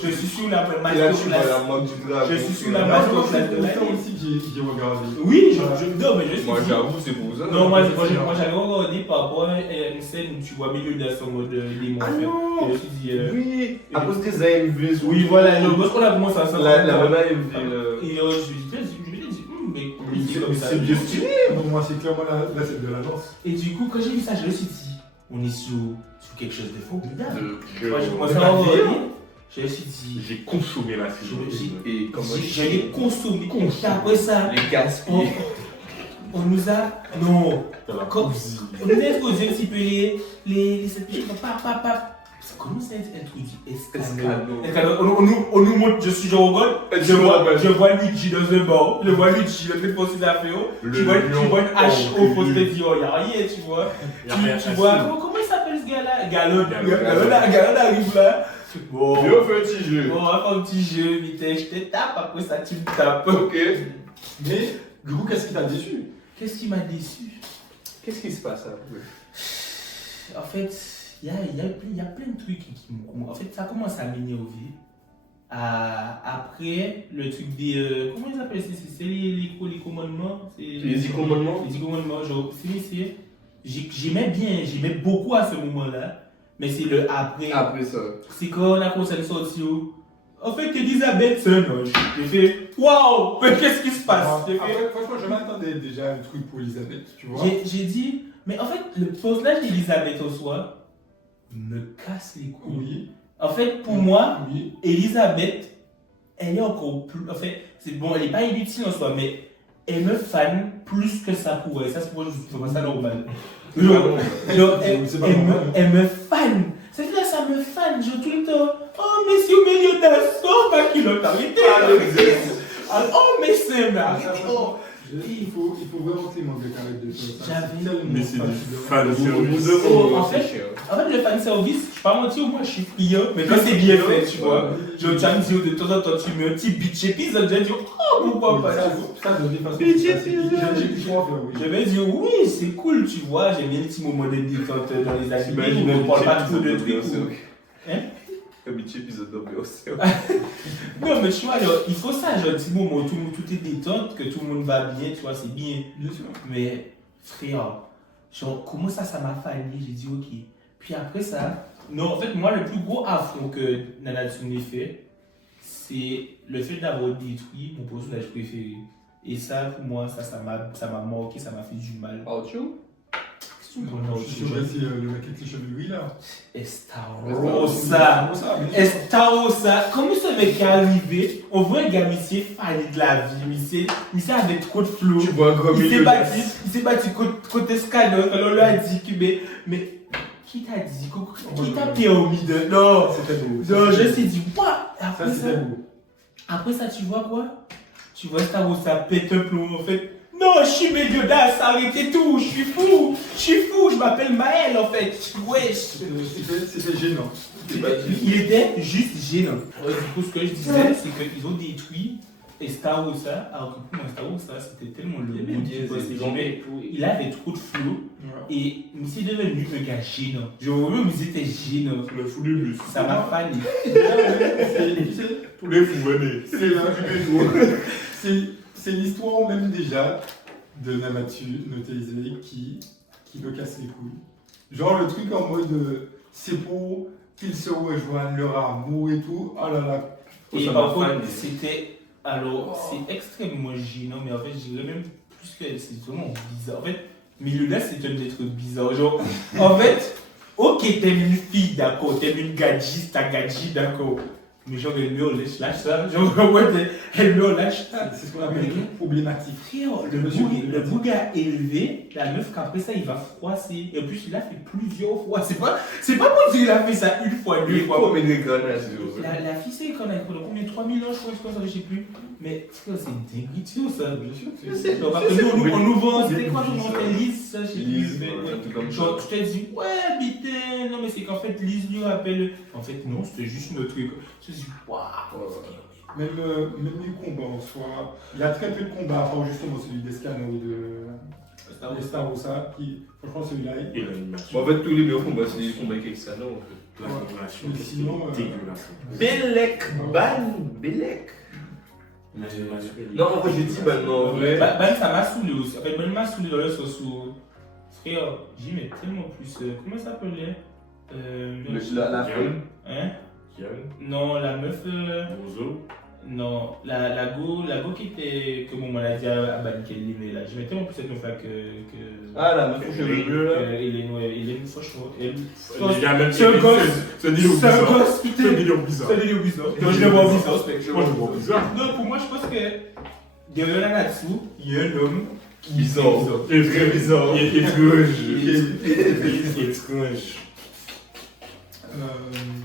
Je suis sous la masterclass. Je suis sous la masterclass de C'est l'année. aussi j'ai regardé. Oui, non, mais je suis Moi, dit. j'avoue, c'est pour ça. Non, moi j'avais regardé par rapport à une scène où tu vois milieu de son mode démon. Ah en fait. non. Et je me suis dit. Oui, à cause des AMV. Oui, voilà, parce qu'on a commencé à La même AMV. Et je me suis dit, mais c'est comme ça. C'est bien stylé. Pour moi, c'est clairement la scène de la danse. Et du coup, quand j'ai vu ça, je me suis dit, on est sur quelque chose de formidable. Moi, j'ai Je commencé à regarder. Je me suis dit, J'ai consommé la série. Et comment je l'ai consommé. Et après ça, les gaspillés. on nous a. Non. T'as la Comme- cousine. On nous a exposé un petit peu les cette pièce. Ça commence à être introduit. On nous montre, je suis genre au gol, je vois Luigi dans un bar, je vois Luigi dans une fosse d'affaires, tu vois une hache au poste de Dior, y'a rien, tu vois. Tu vois, comment il s'appelle ce gars-là? Galon arrive là. Bon, Viens, on fait un petit jeu. on va faire un petit jeu, vite, je te tape, après ça tu me tapes. Ok. Mais, du coup, qu'est-ce qui t'a déçu? Qu'est-ce qui m'a déçu? Qu'est-ce qui se passe après? En fait, il y a plein de trucs qui me. En fait, ça commence à m'énerver. Après, le truc des. Comment ils appellent ça? C'est les commandements? Les 10 commandements? Les 10 commandements, genre, j'aimais beaucoup à ce moment-là. Mais c'est le après. Après ça. C'est quand on a commencé à sortir. En fait, Elisabeth, c'est un ange. J'ai fait waouh, mais qu'est-ce qui se passe? J'ai fait, Après, franchement, je m'attendais déjà à un truc pour Elisabeth, tu vois. j'ai dit, mais en fait, le personnage d'Elisabeth au soi me casse les couilles. Oui. En fait, pour moi, Oui. Elisabeth, elle est encore plus. En fait, c'est bon, elle n'est pas inutile en soi, mais elle me fan plus que ça pour elle. Ça, c'est pour moi, je trouve ça normal. Genre, elle me fan. C'est-à-dire, ça me fan. Je tout le temps. Oh, messieurs, Méliodas, oh, ma culotte, arrêtez. Oh, mais c'est, mais arrêtez. Oh. Il faut vraiment que les mangas arrêtent de faire ça. J'avais- tellement Mais c'est du fatigant. fan Oh, en fait, le fan service, je vais pas mentir, moi je suis friand, mais quand c'est bien fait, tu vois. Genre, tu vas me dire de temps en temps, tu mets un petit bitch épisode, je vais dire, oh, pourquoi pas là. Ça, de toute façon, Mais c'est j'ai- j'ai faire, oui. Je vais dire, oui, c'est cool, tu vois, j'aime bien les petits moments de détente dans les animés, où on parle pas trop de trucs. Hein? Un petit épisode d'ambiance. Non, mais tu vois, genre, il faut ça, genre, un petit moment où tout est détente, que tout le monde va bien, tu vois, c'est bien. Bien sûr. Mais, frère, genre, comment ça m'a fallu? J'ai dit, ok. Puis après ça, non, en fait, moi, le plus gros affront que Nanatsu fait, c'est le fait d'avoir détruit mon personnage préféré. Et ça, pour moi, ça m'a marqué, ça m'a fait du mal. Arthur? Je suis sûr que c'est le mec avec les cheveux gris là. Estarossa. Estarossa. Comment ce mec est arrivé? On voit un gars, il s'est failli de la vie, il s'est avec trop de flow. Tu vois un gros Il milieu. s'est battu côté Scanner, alors on lui a dit que, mais qui t'a dit? Qui t'a permis de. Non, C'était beau. non, je me suis dit, what? Ça, Après c'était beau. après ça, tu vois quoi? Tu vois Estarossa pète un plomb, en fait. Non, je suis Meliodas, arrêtez tout, je suis fou, je m'appelle Maël en fait, wesh. C'était gênant. Il était juste gênant. Du coup, ce que je disais, c'est qu'ils ont détruit Estarossa, alors que pour moi, Estarossa, c'était tellement le bon type, il avait trop de flow, et il s'est devenu un gars gênant. Genre, même, ils étaient gênants. Le fou du bus. Ça m'a failli. Tous les fous, venez. C'est l'histoire même déjà de Namatsu no Taizai qui me casse les couilles. Genre le truc en mode c'est pour qu'ils se rejoignent, leur amour et tout. Oh là là. Et Ça par m'a contre, failli. c'était. Alors, c'est extrêmement gênant, mais en fait, je dirais même plus que c'est vraiment bizarre. En fait, Meliodas, c'est un être bizarre. Genre, en fait, ok, t'aimes une fille, d'accord, t'aimes une gadji, t'as gadji, d'accord. Mais genre, elle meurt, lâche ça. Genre, ouais, elle meurt, lâche ça. C'est ce qu'on appelle problématique. Frère, le bouga élevé, la meuf qu'après ça, il va froisser. Et en plus, il a fait plusieurs fois. C'est pas pour dire qu'il a fait ça une fois, deux fois. Comme une incarnation. La fille, c'est qu'on a combien 3000 ans, je crois, je sais plus. Mais frère, c'est une dinguerie, ça. Bien sûr. Genre, parce que nous, on nous vend, c'était quoi, on montait Lise, ça, je sais Lise, plus. ouais, un truc comme ça. Genre, tu t'es dit, ouais, putain, non, mais c'est qu'en fait, Lise lui rappelle. En fait, non, c'était juste notre truc. Je me suis dit, waouh. Même les combats en soi, il y a très peu de combats, à part justement celui d'Escano et de Starossa, qui, franchement, celui-là, Et l'animation. En fait, tous les meilleurs combats, c'est des combats avec Sana en fait. L'animation, Mais sinon, c'est dégueulasse. Belek, Ban, Belek. L'animation, elle est- Non, en vrai, j'ai dit Ban, non, en vrai. Ben, ça m'a saoulé aussi. En fait, ben, il m'a saoulé dans le sens où. Frère, j'y mets tellement plus. Comment ça s'appelait La fin. Hein? Kian, Non, la meuf. Bozo. Non, la go qui était. Que mon maladie a banni qu'elle l'aimait là. Je mets tellement plus cette meuf là que. Ah, la meuf aux cheveux bleus là. Hélène, franchement. Il y a même C'est un gosse. C'est un délire C'est un bizarre. gosse, C'est un putain. délire bizarre. C'est un délire bizarre. Moi, je le vois bizarre, mec. Moi, je le vois bizarre. Non, pour moi, je pense que. Derrière la Natsu, il y a un homme. Bizarre. Il est très bizarre. Il est étrange. Il est étrange.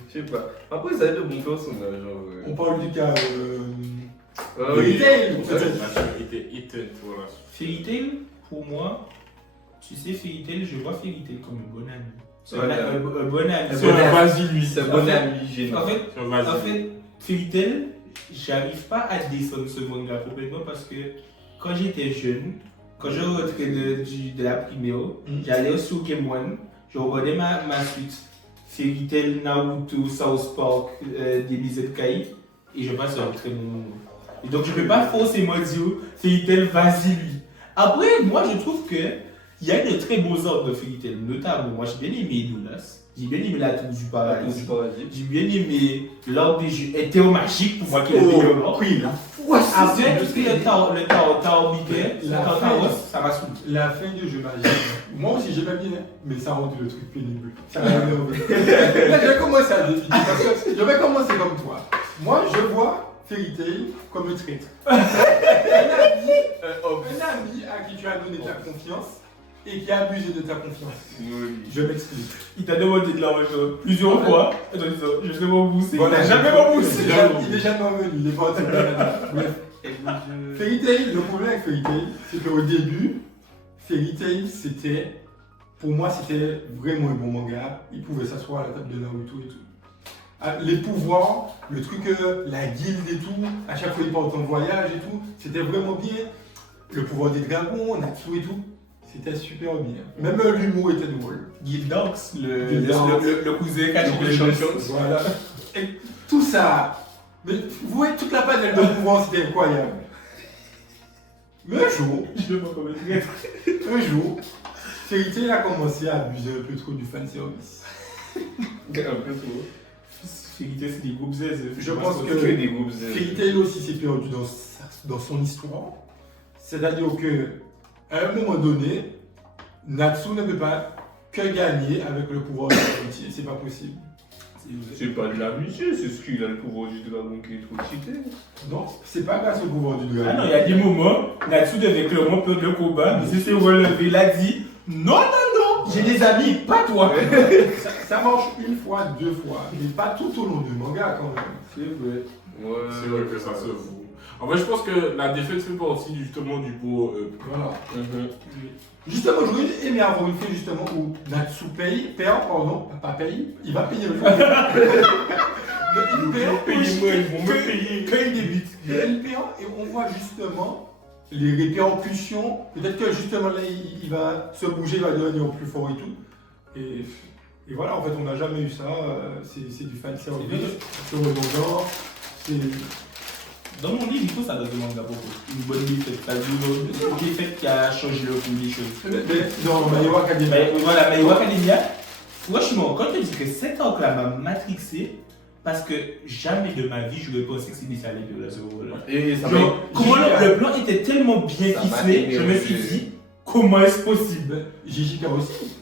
Je sais pas. Après, ça a été de bons personnages. on parle du cas. Ah Fairy oui. Tail. était éteinte, voilà. Fairy Tail, pour moi, tu sais, Fairy Tail, je vois Fairy Tail comme un bon ami. C'est Ouais, un bon ami. C'est un vas-y, lui. C'est un En bon fait- ami génial. En fait, C'est un vas-y. En fait, Fairy Tail, j'arrive pas à descendre ce manga complètement parce que quand j'étais jeune, quand je rentrais de la primaire, j'allais sur Game One, je regardais ma suite, Fairy Tail, Naruto, South Park, DBZ Kai, et je passe un très bon moment. Et donc je peux pas forcément dire Fairy Tail, vas-y lui. Après, moi je trouve que il y a de très beaux ordres de Fairy Tail, notamment, moi j'ai bien aimé Doulas. J'ai bien aimé la tour du Du paradis. paradis. J'ai bien aimé l'ordre des jeux hétéromagique pour moi qui est le meilleur. Oui, là. Après, tout ce qui est le Tao Mickey, La le fin. Taos, ça m'a saoulé. La fin du jeu magique. Moi aussi, j'ai pas bien, mais ça rend le truc pénible. Ça m'a énervé. Là, je vais commencer à définir. Parce que je vais commencer comme toi. Moi, je vois Fairy Tail comme un traître. Un ami à qui tu as donné ta confiance et qui a abusé de ta confiance. Je m'explique. Il t'a demandé de l'argent plusieurs fois. Et toi, je vais m'embousser. Voilà, Il n'a jamais m'emboussé. Il est jamais revenu, il est pas en train de Bref, Fairy Tail, le problème avec Fairy Tail, c'est qu'au début, Fairy Tail, pour moi, c'était vraiment un bon manga. Il pouvait s'asseoir à la table de Naruto et tout. Les pouvoirs, le truc, la guilde et tout, à chaque fois il part en voyage et tout, c'était vraiment bien. Le pouvoir des dragons, Natsu et tout, c'était super bien. Même l'humour était drôle. Gildox, Gildox. le cousin qui a Le changé de champion. Voilà. Et tout ça. Mais vous voyez, toute la panel de pouvoir, c'était incroyable. Mais un jour, Je ne sais pas comment dire. un jour, Fairy Tail a commencé à abuser un peu trop du fanservice. Un peu trop. Fairy Tail, c'est des groupes Z. Je pense que Que des groupes Z. Fairy Tail aussi s'est perdu dans son histoire. C'est-à-dire que à un moment donné, Natsu ne peut pas que gagner avec le pouvoir de l'amitié. C'est pas possible. C'est pas de l'amitié, c'est ce qu'il a le pouvoir du dragon qui est trop cheaté. Non, c'est pas grâce au pouvoir du dragon. Ah non, il y a des moments, Natsu devait clairement perdre le combat, mais il s'est relevé, il a dit non, non, non, j'ai des amis, pas toi. Ça marche une fois, deux fois, mais pas tout au long du manga quand même. C'est vrai. Ouais. C'est vrai que ça se vaut. En fait, je pense que la défaite fait partie justement du beau. Voilà. Mhm. Justement, j'aurais aimé avoir une fois justement où Natsu perd, pardon, pas paye, il va payer le jeu. Il perd, Payez-moi, ils vont me payer. quand il débute. Il perd et on voit justement les répercussions. Peut-être que justement là, il va se bouger, il va devenir plus fort et tout. Et voilà, en fait, on n'a jamais eu ça. C'est du fan service. C'est redondant. Dans mon livre, il faut ça dans le manga beaucoup. Une bonne défaite. Ça veut dire une défaite qui a changé le cours des choses. Mais dans My Hero Academia. Mais voilà, My Hero Academia, franchement, quand je dis que cet arc-là m'a matrixé, parce que jamais de ma vie j'aurais pensé que c'était ça allait de ce moment-là. Et ça Genre, comment le plan était tellement bien Ça m'a ficelé, je me suis énervé. dit, comment est-ce possible? Jijika aussi.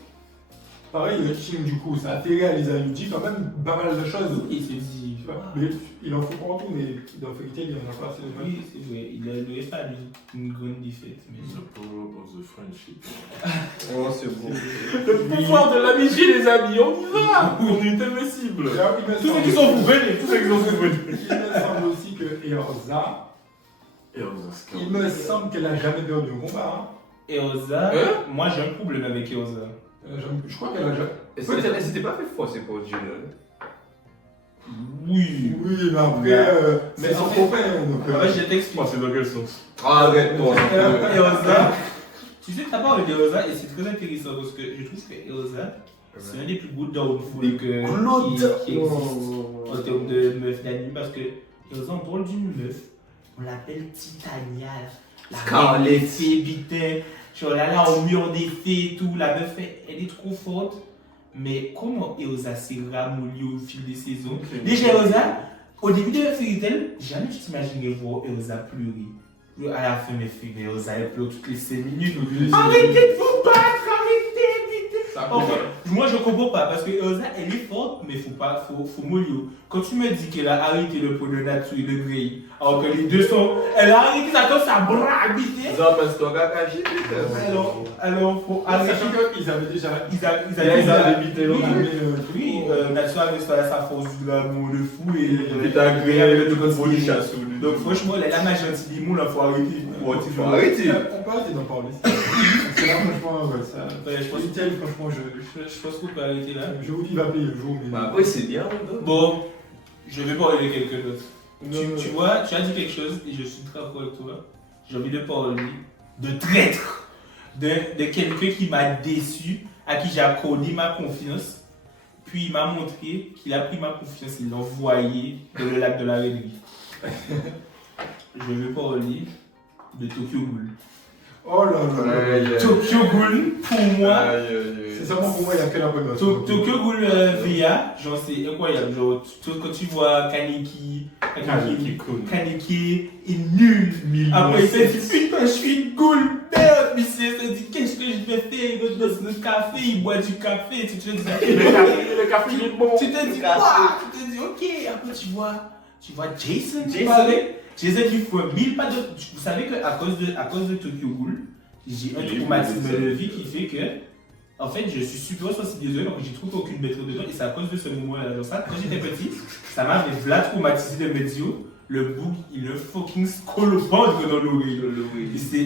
Pareil, Shinjuku, ça a fait réaliser à Yuji quand même pas mal de choses. Il s'est dit, Mais il en faut partout, mais dans Fairy Tail, il n'y en a pas assez. oui, c'est vrai, il aurait fallu une grande défaite. Mais The power of the friendship. Oh, c'est beau. Le pouvoir de l'amitié, les amis, on y va. On est invincible. tous ceux qui sont vous venez, tous ceux qui sont vous venez. Il me semble aussi que Eosa, Et on se il me semble qu'elle a jamais perdu un combat. Eosa, Hein? moi j'ai un problème avec Eosa. Je crois qu'elle a jamais. Elle s'était pas fait forcer pour Jiren. Oui. Oui, mais après, Mais c'est son en fait- copain. Donc, En fait, je t'explique. C'est dans quel sens? Arrête-toi. Eosa, tu sais, t'as parlé d'Eosa et c'est très intéressant parce que je trouve que Eosa, c'est un des plus beaux downfalls qui existe en termes de meuf d'anime parce que Eosa, on parle d'une meuf, on l'appelle Titania, la Scarlet. reine des fées, putain, genre là, au mur des fées et tout, la meuf, elle est trop forte. Mais comment Eosa s'est ramollie au fil des saisons? Déjà, Eosa, au début de Fairy Tail, jamais tu t'imaginais voir Eosa pleurer. À la fin, mais Eosa, elle pleure toutes les 5 minutes. Arrêtez de vous battre, arrêtez, putain. En fait, moi je comprends pas parce que Eosa, elle est forte, mais faut mollo. Quand tu me dis qu'elle a arrêté le pot de Natsu et le Grey, alors que les deux sont. Elle a arrêté ça comme ça, braque, putain. Alors, faut arrêter. Sachant qu'ils avaient déjà. Ils Ils avaient évité oui, l'autre. oui, Natsu avait sa force du l'amour de fou et Et t'as agréable de contrôle du chasse. donc franchement, la majesté des mots, là, faut arrêter. Il faut arrêter. On peut arrêter d'en parler. Parce que là, franchement, ouais, ça. Ouais, je pense- Fairy Tail, franchement, Je pense qu'on peut arrêter là. je vous dis, il va payer le jour. Mais... Bah après, c'est bien. Bon, je vais parler de quelque chose. Non, Tu vois, tu as dit quelque chose et je suis très d'accord avec toi. J'ai envie de parler de traître, de quelqu'un qui m'a déçu, à qui j'ai accordé ma confiance, puis il m'a montré qu'il a pris ma confiance et l'a envoyé dans le lac de la rêverie. Je vais parler de Tokyo Ghoul. Oh là là. Tokyo Ghoul, pour moi, C'est seulement pour moi, il n'y a que la première. Tokyo Ghoul VA, genre c'est incroyable. Genre, quand tu vois Kaneki est nul. Après, il s'est dit, putain, je suis une ghoul, merde, mais il s'est dit, qu'est-ce que je vais faire? Il va dans le café, il boit du café, tu te dis, Le café, il est bon. tu te dis, quoi? Tu te dis, ok, après tu vois Jason parler. Jason qui fait 1000 pas de. Vous savez qu'à cause de Tokyo Ghoul, j'ai un traumatisme de vie qui fait que, en fait, je suis super sensibilisé, donc j'ai trouvé aucune méthode dedans, et c'est à cause de ce moment-là. Genre ça, quand j'étais petit, ça m'avait traumatisé de me dire, le bouc, il le fucking scolopendre dans l'oreille.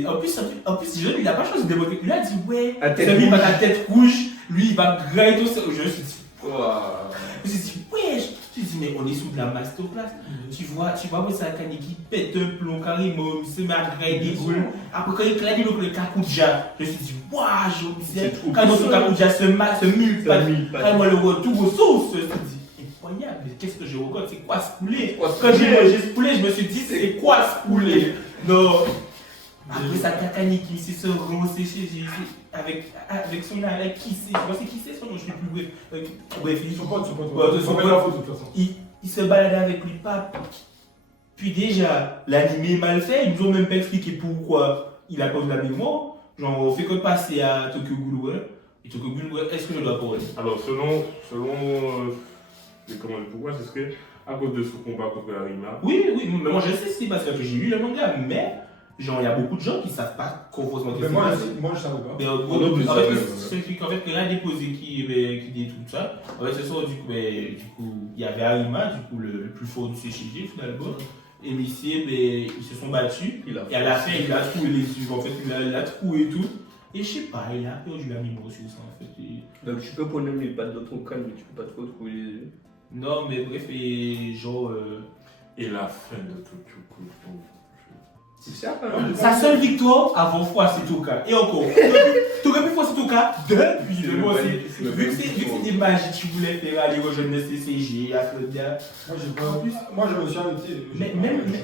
En plus, jeune, il a pas choisi de démontrer. Il a dit, ouais, celui il a la tête rouge, lui il va grailler tout ça. Je me suis dit, ouais, je me suis dit, mais on est sous de la masterclass. Tu vois, où c'est un cani qui pète un plomb carrément, il se met à grailler des boules. Après, quand il claque le kakouja, je me suis dit, waouh, quand le kakouja se mille, quand le retour aux sources, je me suis dit, incroyable, mais qu'est-ce que je regarde, c'est quoi ce poulet? Quand j'ai mangé ce poulet, je me suis dit, c'est quoi ce poulet? Non. Après sa cacani qui s'est rossé avec son avec qui c'est, je sais qui c'est son nom, je ne sais plus bref, Son pote. Il se balade avec lui, pape. Puis déjà, l'animé est mal fait, ils nous ont même pas expliqué pourquoi il a pas de la mémoire. Genre, on fait que passer à Tokyo Ghoul, et Tokyo Ghoul, est-ce que je dois parler? Alors, selon comment le pouvoir, c'est que à cause de ce combat contre Arima. Oui, mais moi je sais c'est parce que j'ai lu le manga, mais genre il y a beaucoup de gens qui savent pas conformément. Mais moi je savais pas. Mais en fait, il a déposé qui dit tout ça. En fait, ce soir, du coup, il y avait Arima, du coup, le plus fort du CCG finalement. Et Messier, ils se sont battus. Et à la fin, il a trouvé les yeux. En fait, il a trouvé tout. Et je sais pas, il a perdu la mémoire sur ça en fait. Donc tu peux prendre les pattes dans ton crâne, mais tu peux pas trop trouver les yeux. Non, mais bref, et genre. Et la fin de Tokyo Ghoul. C'est ça, Sa seule victoire avant Fuassetoka. Et encore, t'aurais pu Fuassetoka depuis le mois. Vu que c'est des magies que tu voulais faire aller aux jeunes de CCG, à Claudia. Moi je me suis arrêté. Je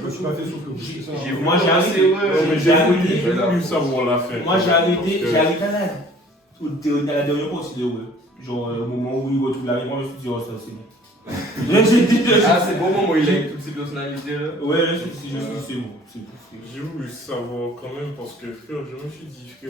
me suis pas fait souffler. Moi j'ai arrêté. J'ai voulu savoir la fin. Moi j'ai arrêté à la dernière partie de Web. Genre au moment où il retrouve la mémoire, je me suis dit, oh ça c'est bon. C'est bon moment où il a toutes ces personnalités là. Ouais, là je suis c'est bon. J'ai voulu savoir quand même parce que frère, je me suis dit que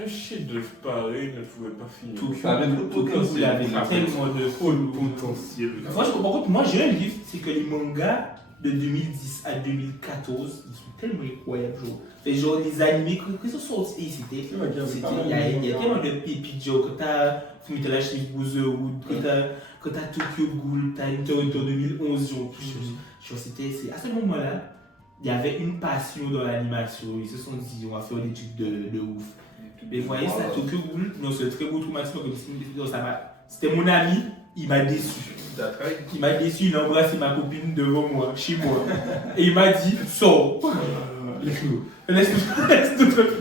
un chef-d'œuvre pareil ne pouvait pas finir. Tokyo Ghoul avait tellement de potentiel. Franchement, par contre, moi j'ai un livre, c'est que les mangas de 2010 à 2014, ils sont tellement incroyables. Genre les animés que ce sont sortis, il y a tellement de pépites. Genre quand t'as Fumitala Shift Brotherhood, quand t'as Tokyo Ghoul, t'as Hunter 2011, à ce moment-là, il y avait une passion dans l'animation. Ils se sont dit, on va faire des trucs de ouf. Mais vous voyez ça, Tokyo Ghoul, c'est un très beau traumatisme. C'était mon ami, il m'a déçu. Il m'a déçu, il a embrassé ma copine devant moi, chez moi. Et il m'a dit, sors. Laisse-nous tranquille.